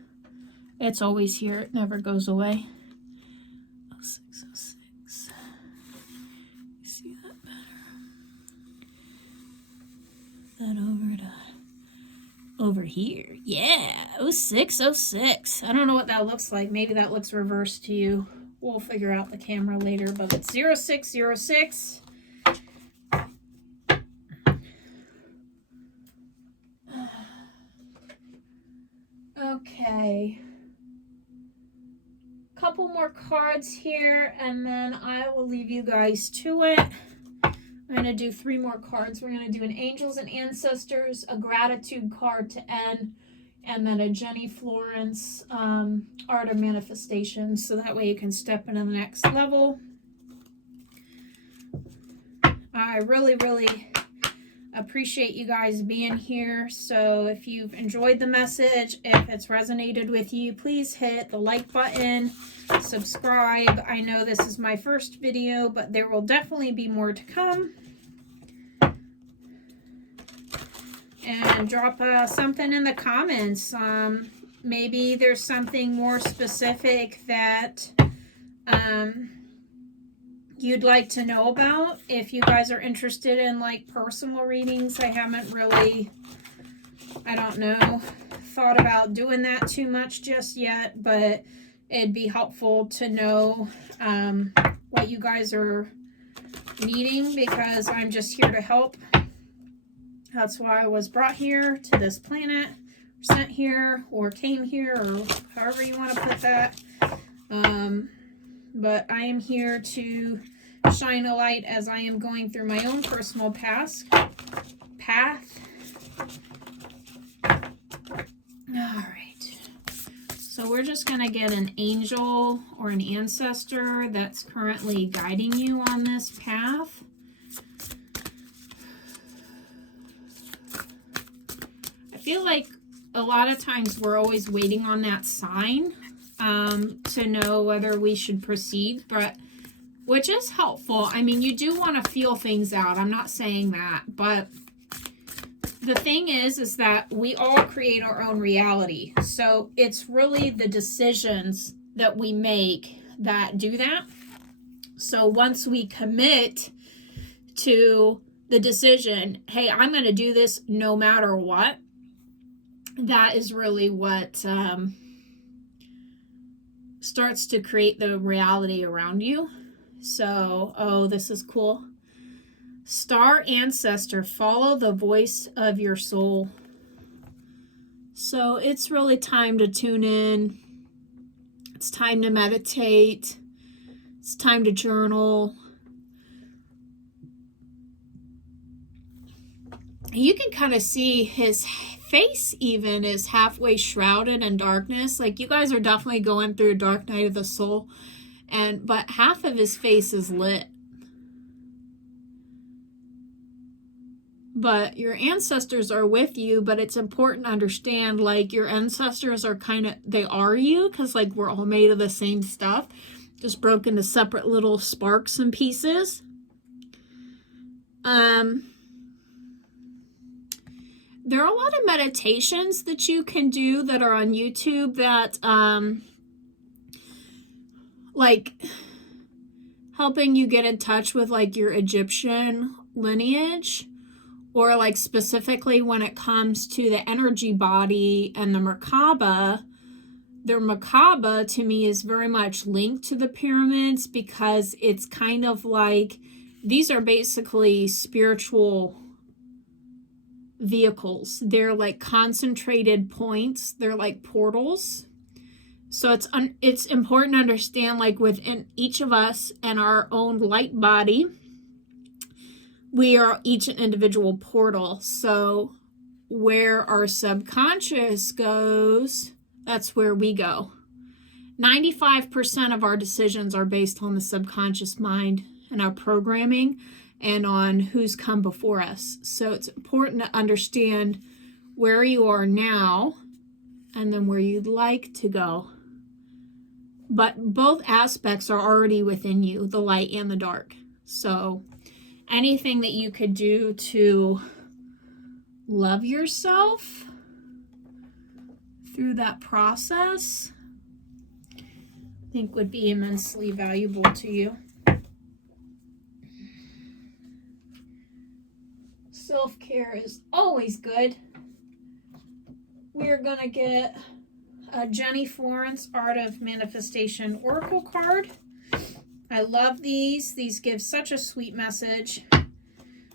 It's always here. It never goes away. 0606. See that better? That over here. Yeah, 0606. I don't know what that looks like. Maybe that looks reversed to you. We'll figure out the camera later, but it's 0606. Okay. Couple more cards here, and then I will leave you guys to it. I'm going to do 3 more cards. We're going to do an Angels and Ancestors, a Gratitude card to end, and then a Jenny Florence Art of Manifestation, so that way you can step into the next level. I really, really appreciate you guys being here. So if you've enjoyed the message, if it's resonated with you, please hit the like button, subscribe. I know this is my first video, but there will definitely be more to come. And drop something in the comments. Maybe there's something more specific that you'd like to know about. If you guys are interested in like personal readings, I haven't really, I don't know, thought about doing that too much just yet, but it'd be helpful to know what you guys are needing, because I'm just here to help. That's why I was brought here to this planet, sent here, or came here, or however you want to put that. but I am here to shine a light as I am going through my own personal path. All right. So we're just going to get an angel or an ancestor that's currently guiding you on this path. I feel like a lot of times we're always waiting on that sign to know whether we should proceed, but which is helpful. I mean, you do want to feel things out. I'm not saying that, but the thing is that we all create our own reality. So it's really the decisions that we make that do that. So once we commit to the decision, hey, I'm going to do this no matter what, that is really what starts to create the reality around you. So, oh, this is cool. Star ancestor, follow the voice of your soul. So it's really time to tune in. It's time to meditate. It's time to journal. You can kind of see his face even is halfway shrouded in darkness. Like, you guys are definitely going through a dark night of the soul, but half of his face is lit. But your ancestors are with you, but it's important to understand, like, your ancestors are they are you, because, like, we're all made of the same stuff, just broken into separate little sparks and pieces. There are a lot of meditations that you can do that are on YouTube that, like, helping you get in touch with, like, your Egyptian lineage, or, like, specifically when it comes to the energy body and the Merkaba. The Merkaba, to me, is very much linked to the pyramids, because it's kind of like, these are basically spiritual vehicles. They're like concentrated points. They're like portals. So it's important to understand, like, within each of us and our own light body, we are each an individual portal. So where our subconscious goes, that's where we go. 95% of our decisions are based on the subconscious mind and our programming, and on who's come before us. So it's important to understand where you are now and then where you'd like to go. But both aspects are already within you, the light and the dark. So anything that you could do to love yourself through that process, I think would be immensely valuable to you. Self-care is always good. We're going to get a Jenny Florence Art of Manifestation Oracle card. I love these. These give such a sweet message.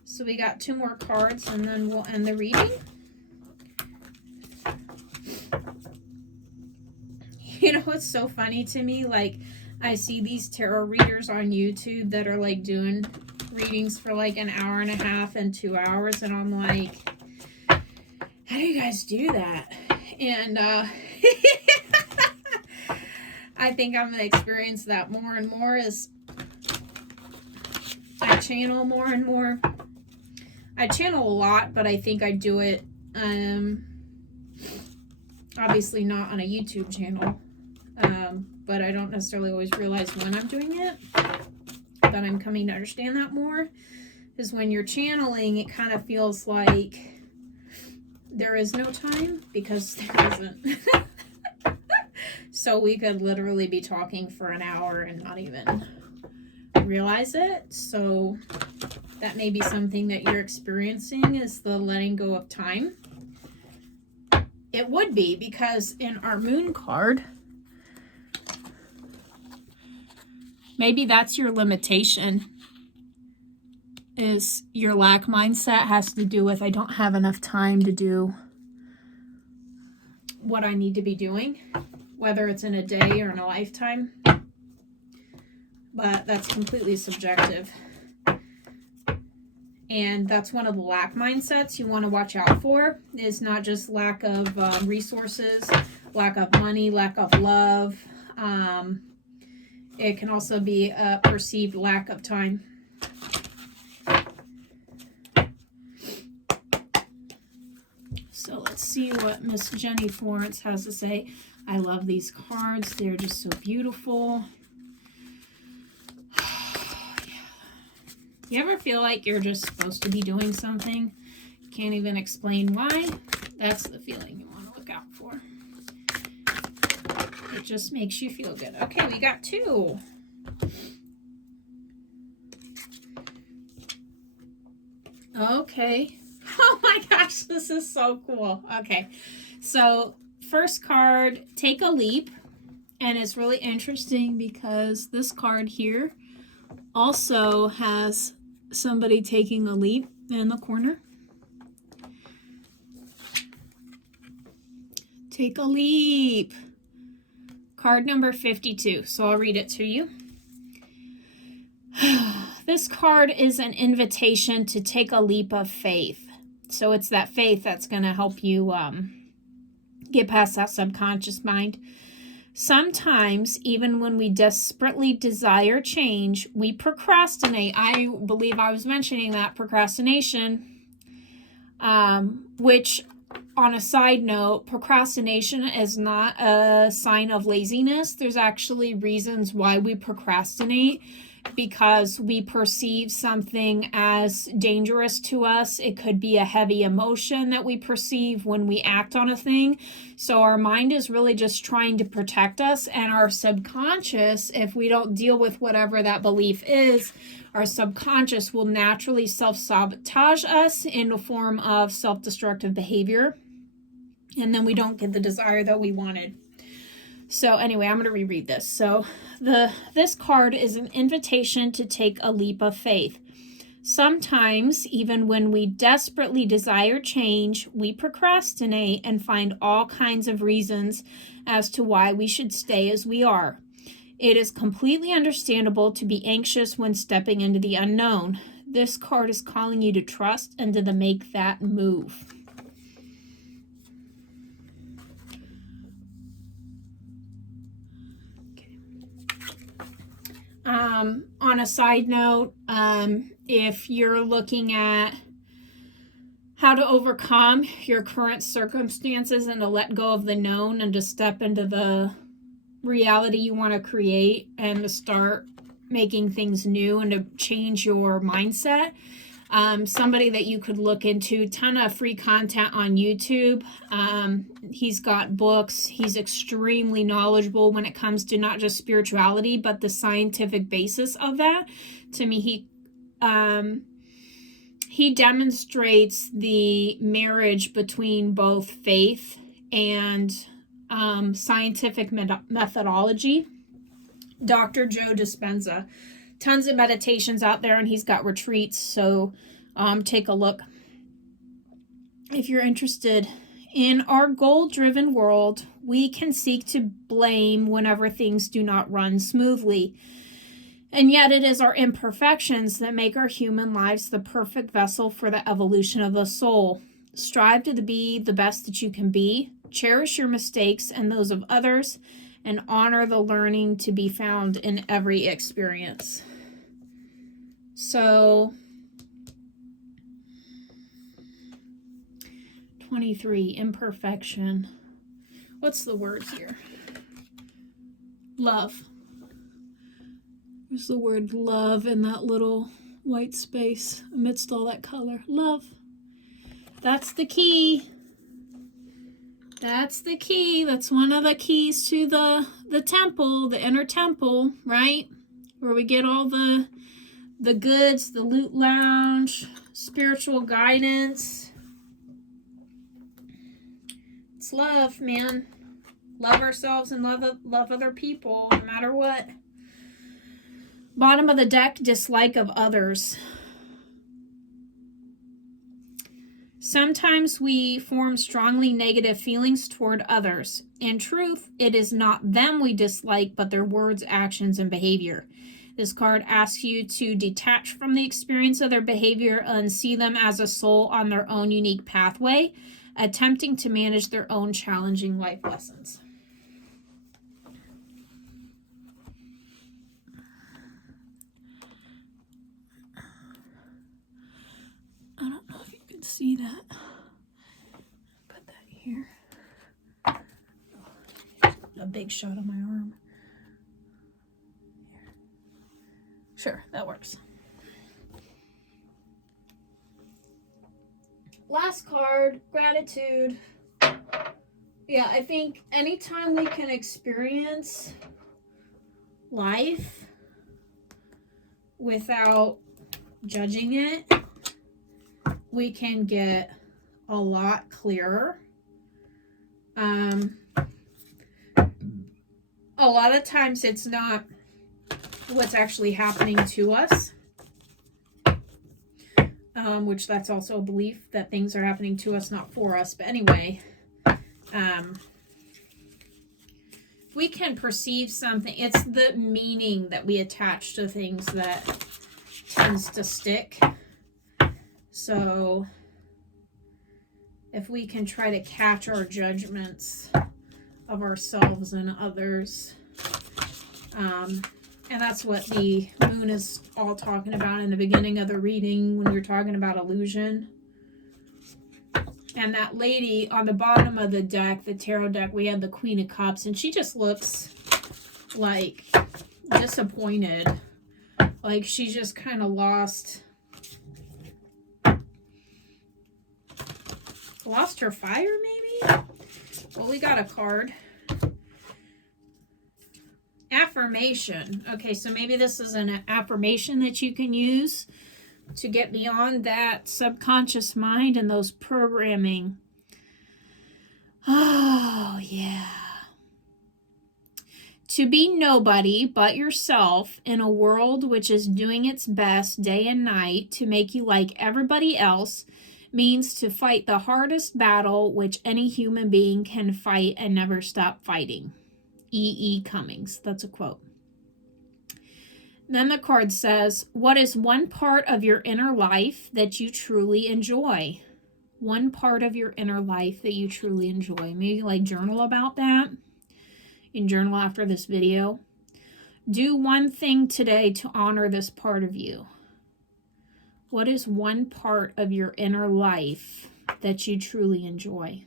So we got 2 more cards and then we'll end the reading. You know what's so funny to me? Like, I see these tarot readers on YouTube that are like doing readings for like an hour and a half and 2 hours, and I'm like, how do you guys do that? And I think I'm gonna experience that more and more as I channel more and more. I channel a lot, but I think I do it obviously not on a YouTube channel, but I don't necessarily always realize when I'm doing it. But I'm coming to understand that more, is when you're channeling, it kind of feels like there is no time, because there isn't. So we could literally be talking for an hour and not even realize it. So that may be something that you're experiencing, is the letting go of time. It would be, because in our moon card, maybe that's your limitation, is your lack mindset has to do with, I don't have enough time to do what I need to be doing, whether it's in a day or in a lifetime. but that's completely subjective. And that's one of the lack mindsets you want to watch out for, is not just lack of resources, lack of money, lack of love. It can also be a perceived lack of time. So let's see what Miss Jenny Florence has to say. I love these cards. They're just so beautiful. You ever feel like you're just supposed to be doing something? You can't even explain why? That's the feeling you want to look out for. It just makes you feel good. Okay, we got 2. Okay. Oh my gosh, this is so cool. Okay, so first card, Take a Leap. And it's really interesting because this card here also has somebody taking a leap in the corner. Take a leap. Card number 52. So I'll read it to you. This card is an invitation to take a leap of faith. So it's that faith that's going to help you get past that subconscious mind. Sometimes, even when we desperately desire change, we procrastinate. I believe I was mentioning that procrastination, which, on a side note, procrastination is not a sign of laziness. There's actually reasons why we procrastinate, because we perceive something as dangerous to us. It could be a heavy emotion that we perceive when we act on a thing. So our mind is really just trying to protect us, and our subconscious, if we don't deal with whatever that belief is, our subconscious will naturally self-sabotage us in the form of self-destructive behavior, and then we don't get the desire that we wanted. So anyway, I'm going to reread this. So this card is an invitation to take a leap of faith. Sometimes, even when we desperately desire change, we procrastinate and find all kinds of reasons as to why we should stay as we are. It is completely understandable to be anxious when stepping into the unknown. This card is calling you to trust and to make that move. On a side note, if you're looking at how to overcome your current circumstances and to let go of the known and to step into the reality you want to create and to start making things new and to change your mindset, somebody that you could look into, ton of free content on YouTube. He's got books. He's extremely knowledgeable when it comes to not just spirituality, but the scientific basis of that. To me, he demonstrates the marriage between both faith and scientific methodology. Dr. Joe Dispenza. Tons of meditations out there, and he's got retreats, so take a look if you're interested. In our goal-driven world, we can seek to blame whenever things do not run smoothly. And yet it is our imperfections that make our human lives the perfect vessel for the evolution of the soul. Strive to be the best that you can be. Cherish your mistakes and those of others, and honor the learning to be found in every experience. So, 23, imperfection. What's the words here? Love. There's the word love in that little white space amidst all that color. Love. That's the key. That's the key. That's one of the keys to the temple, the inner temple, right? Where we get all the goods, the loot lounge, spiritual guidance. It's love, man. Love ourselves and love other people, no matter what. Bottom of the deck, dislike of others. Sometimes we form strongly negative feelings toward others. In truth, it is not them we dislike, but their words, actions, and behavior. This card asks you to detach from the experience of their behavior and see them as a soul on their own unique pathway, attempting to manage their own challenging life lessons. I don't know if you can see that. Put that here. A big shot on my arm. Here. Sure, that works. Last card, gratitude. Yeah, I think anytime we can experience life without judging it, we can get a lot clearer. A lot of times it's not what's actually happening to us, which that's also a belief that things are happening to us, not for us. But anyway, we can perceive something. It's the meaning that we attach to things that tends to stick. So if we can try to catch our judgments of ourselves and others, and that's what the moon is all talking about in the beginning of the reading when you're talking about illusion. And that lady on the bottom of the deck, the tarot deck, we had the Queen of Cups, and she just looks like disappointed, like she just kind of lost her fire, maybe. Well, we got a card. Affirmation. Okay, so maybe this is an affirmation that you can use to get beyond that subconscious mind and those programming. Oh, yeah. To be nobody but yourself in a world which is doing its best day and night to make you like everybody else means to fight the hardest battle which any human being can fight and never stop fighting. E.E. Cummings. That's a quote. Then the card says, what is one part of your inner life that you truly enjoy? One part of your inner life that you truly enjoy. Maybe like journal about that. You can journal after this video. Do one thing today to honor this part of you. What is one part of your inner life that you truly enjoy?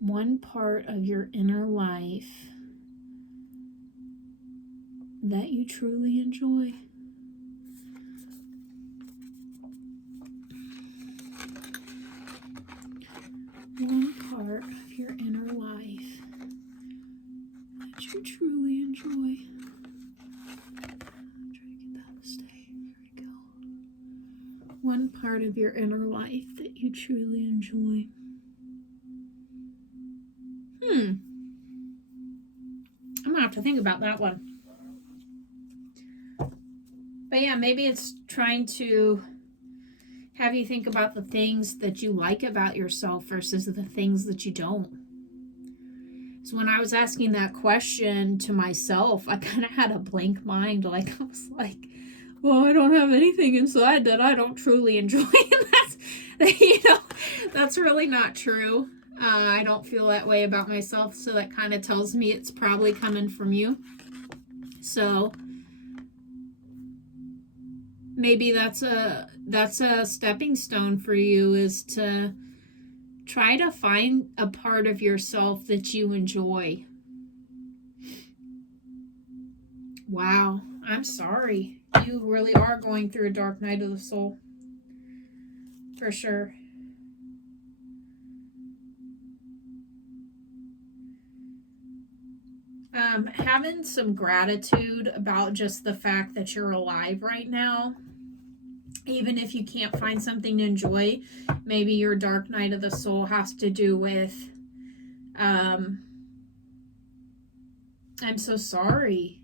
One part of your inner life that you truly enjoy. One part of your inner life that you truly enjoy. Try to get that to stay. There we go. One part of your inner life that you truly enjoy. I'm gonna have to think about that one. But yeah, maybe it's trying to have you think about the things that you like about yourself versus the things that you don't. So when I was asking that question to myself, I kind of had a blank mind. Like I was like, well, I don't have anything inside that I don't truly enjoy. And that's really not true. I don't feel that way about myself, so that kind of tells me it's probably coming from you. So maybe that's a stepping stone for you, is to try to find a part of yourself that you enjoy. Wow, I'm sorry. You really are going through a dark night of the soul. For sure. Having some gratitude about just the fact that you're alive right now. Even if you can't find something to enjoy, maybe your dark night of the soul has to do with, I'm so sorry.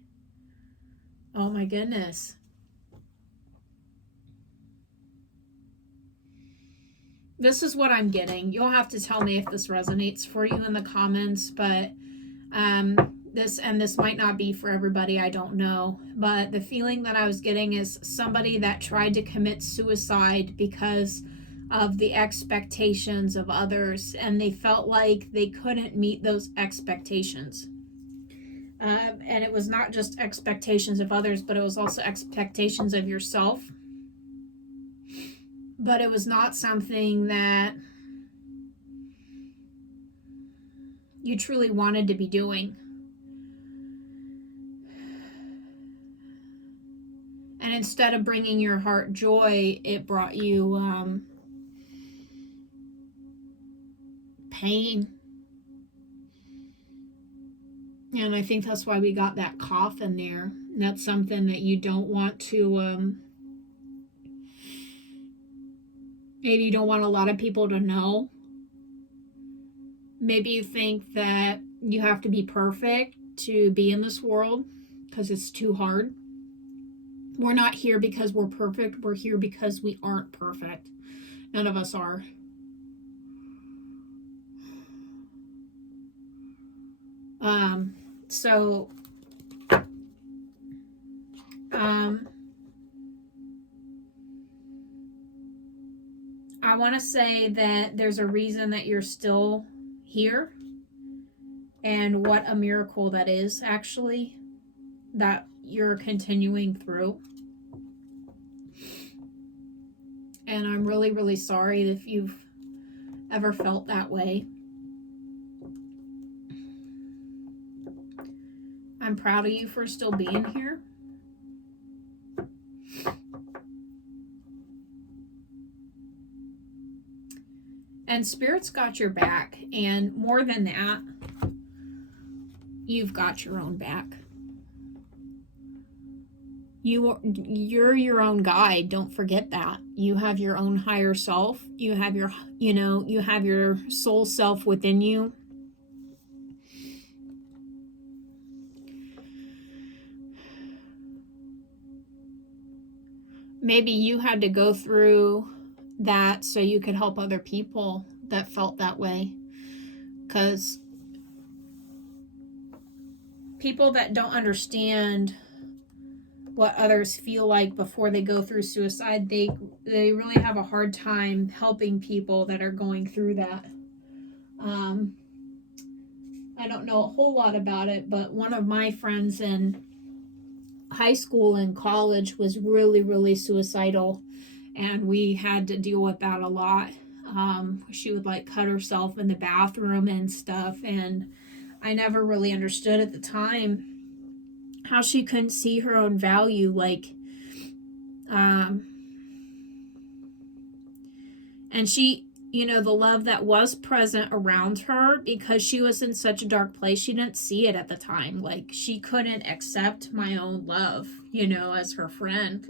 Oh my goodness. This is what I'm getting. You'll have to tell me if this resonates for you in the comments, but this might not be for everybody, I don't know, but the feeling that I was getting is somebody that tried to commit suicide because of the expectations of others, and they felt like they couldn't meet those expectations. And it was not just expectations of others, but it was also expectations of yourself. But it was not something that you truly wanted to be doing. And instead of bringing your heart joy, it brought you pain. And I think that's why we got that cough in there. And that's something that you don't want to, maybe you don't want a lot of people to know. Maybe you think that you have to be perfect to be in this world because it's too hard. We're not here because we're perfect. We're here because we aren't perfect. None of us are. So I want to say that there's a reason that you're still here, and what a miracle that is, actually, that you're continuing through. And I'm really, really sorry if you've ever felt that way. I'm proud of you for still being here. And Spirit's got your back. And more than that, you've got your own back. You're your own guide. Don't forget that. You have your own higher self. You have your, you have your soul self within you. Maybe you had to go through that so you could help other people that felt that way. Because people that don't understand what others feel like before they go through suicide, they really have a hard time helping people that are going through that. I don't know a whole lot about it, but one of my friends in high school and college was really, really suicidal, and we had to deal with that a lot. She would like cut herself in the bathroom and stuff, and I never really understood at the time how she couldn't see her own value, and she, the love that was present around her, because she was in such a dark place, she didn't see it at the time. Like, she couldn't accept my own love, as her friend.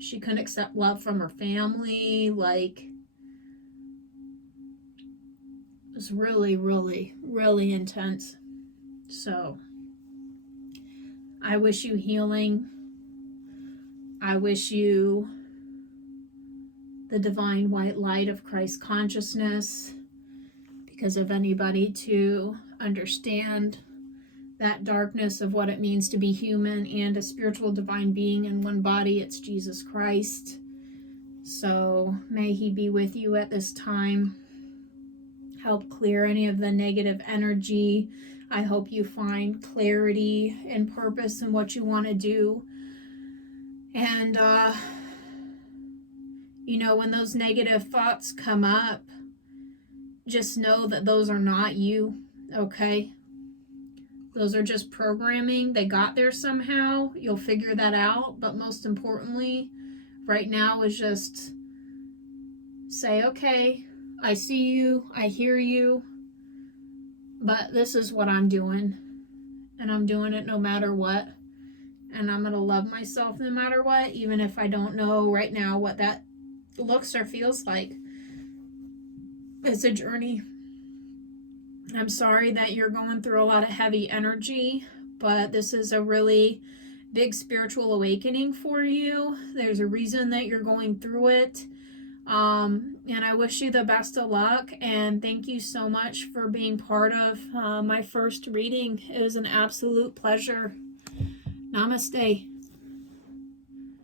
She couldn't accept love from her family. It was really, really, really intense. So I wish you healing. I wish you the divine white light of Christ consciousness, because of anybody to understand that darkness of what it means to be human and a spiritual divine being in one body. It's Jesus Christ. So may he be with you at this time. Help clear any of the negative energy. I hope you find clarity and purpose in what you want to do. And, when those negative thoughts come up, just know that those are not you, okay? Those are just programming. They got there somehow. You'll figure that out. But most importantly, right now is just say, okay, I see you, I hear you, but this is what I'm doing. And I'm doing it no matter what. And I'm going to love myself no matter what, even if I don't know right now what that looks or feels like. It's a journey. I'm sorry that you're going through a lot of heavy energy, but this is a really big spiritual awakening for you. There's a reason that you're going through it. And I wish you the best of luck, and thank you so much for being part of my first reading. It was an absolute pleasure. Namaste.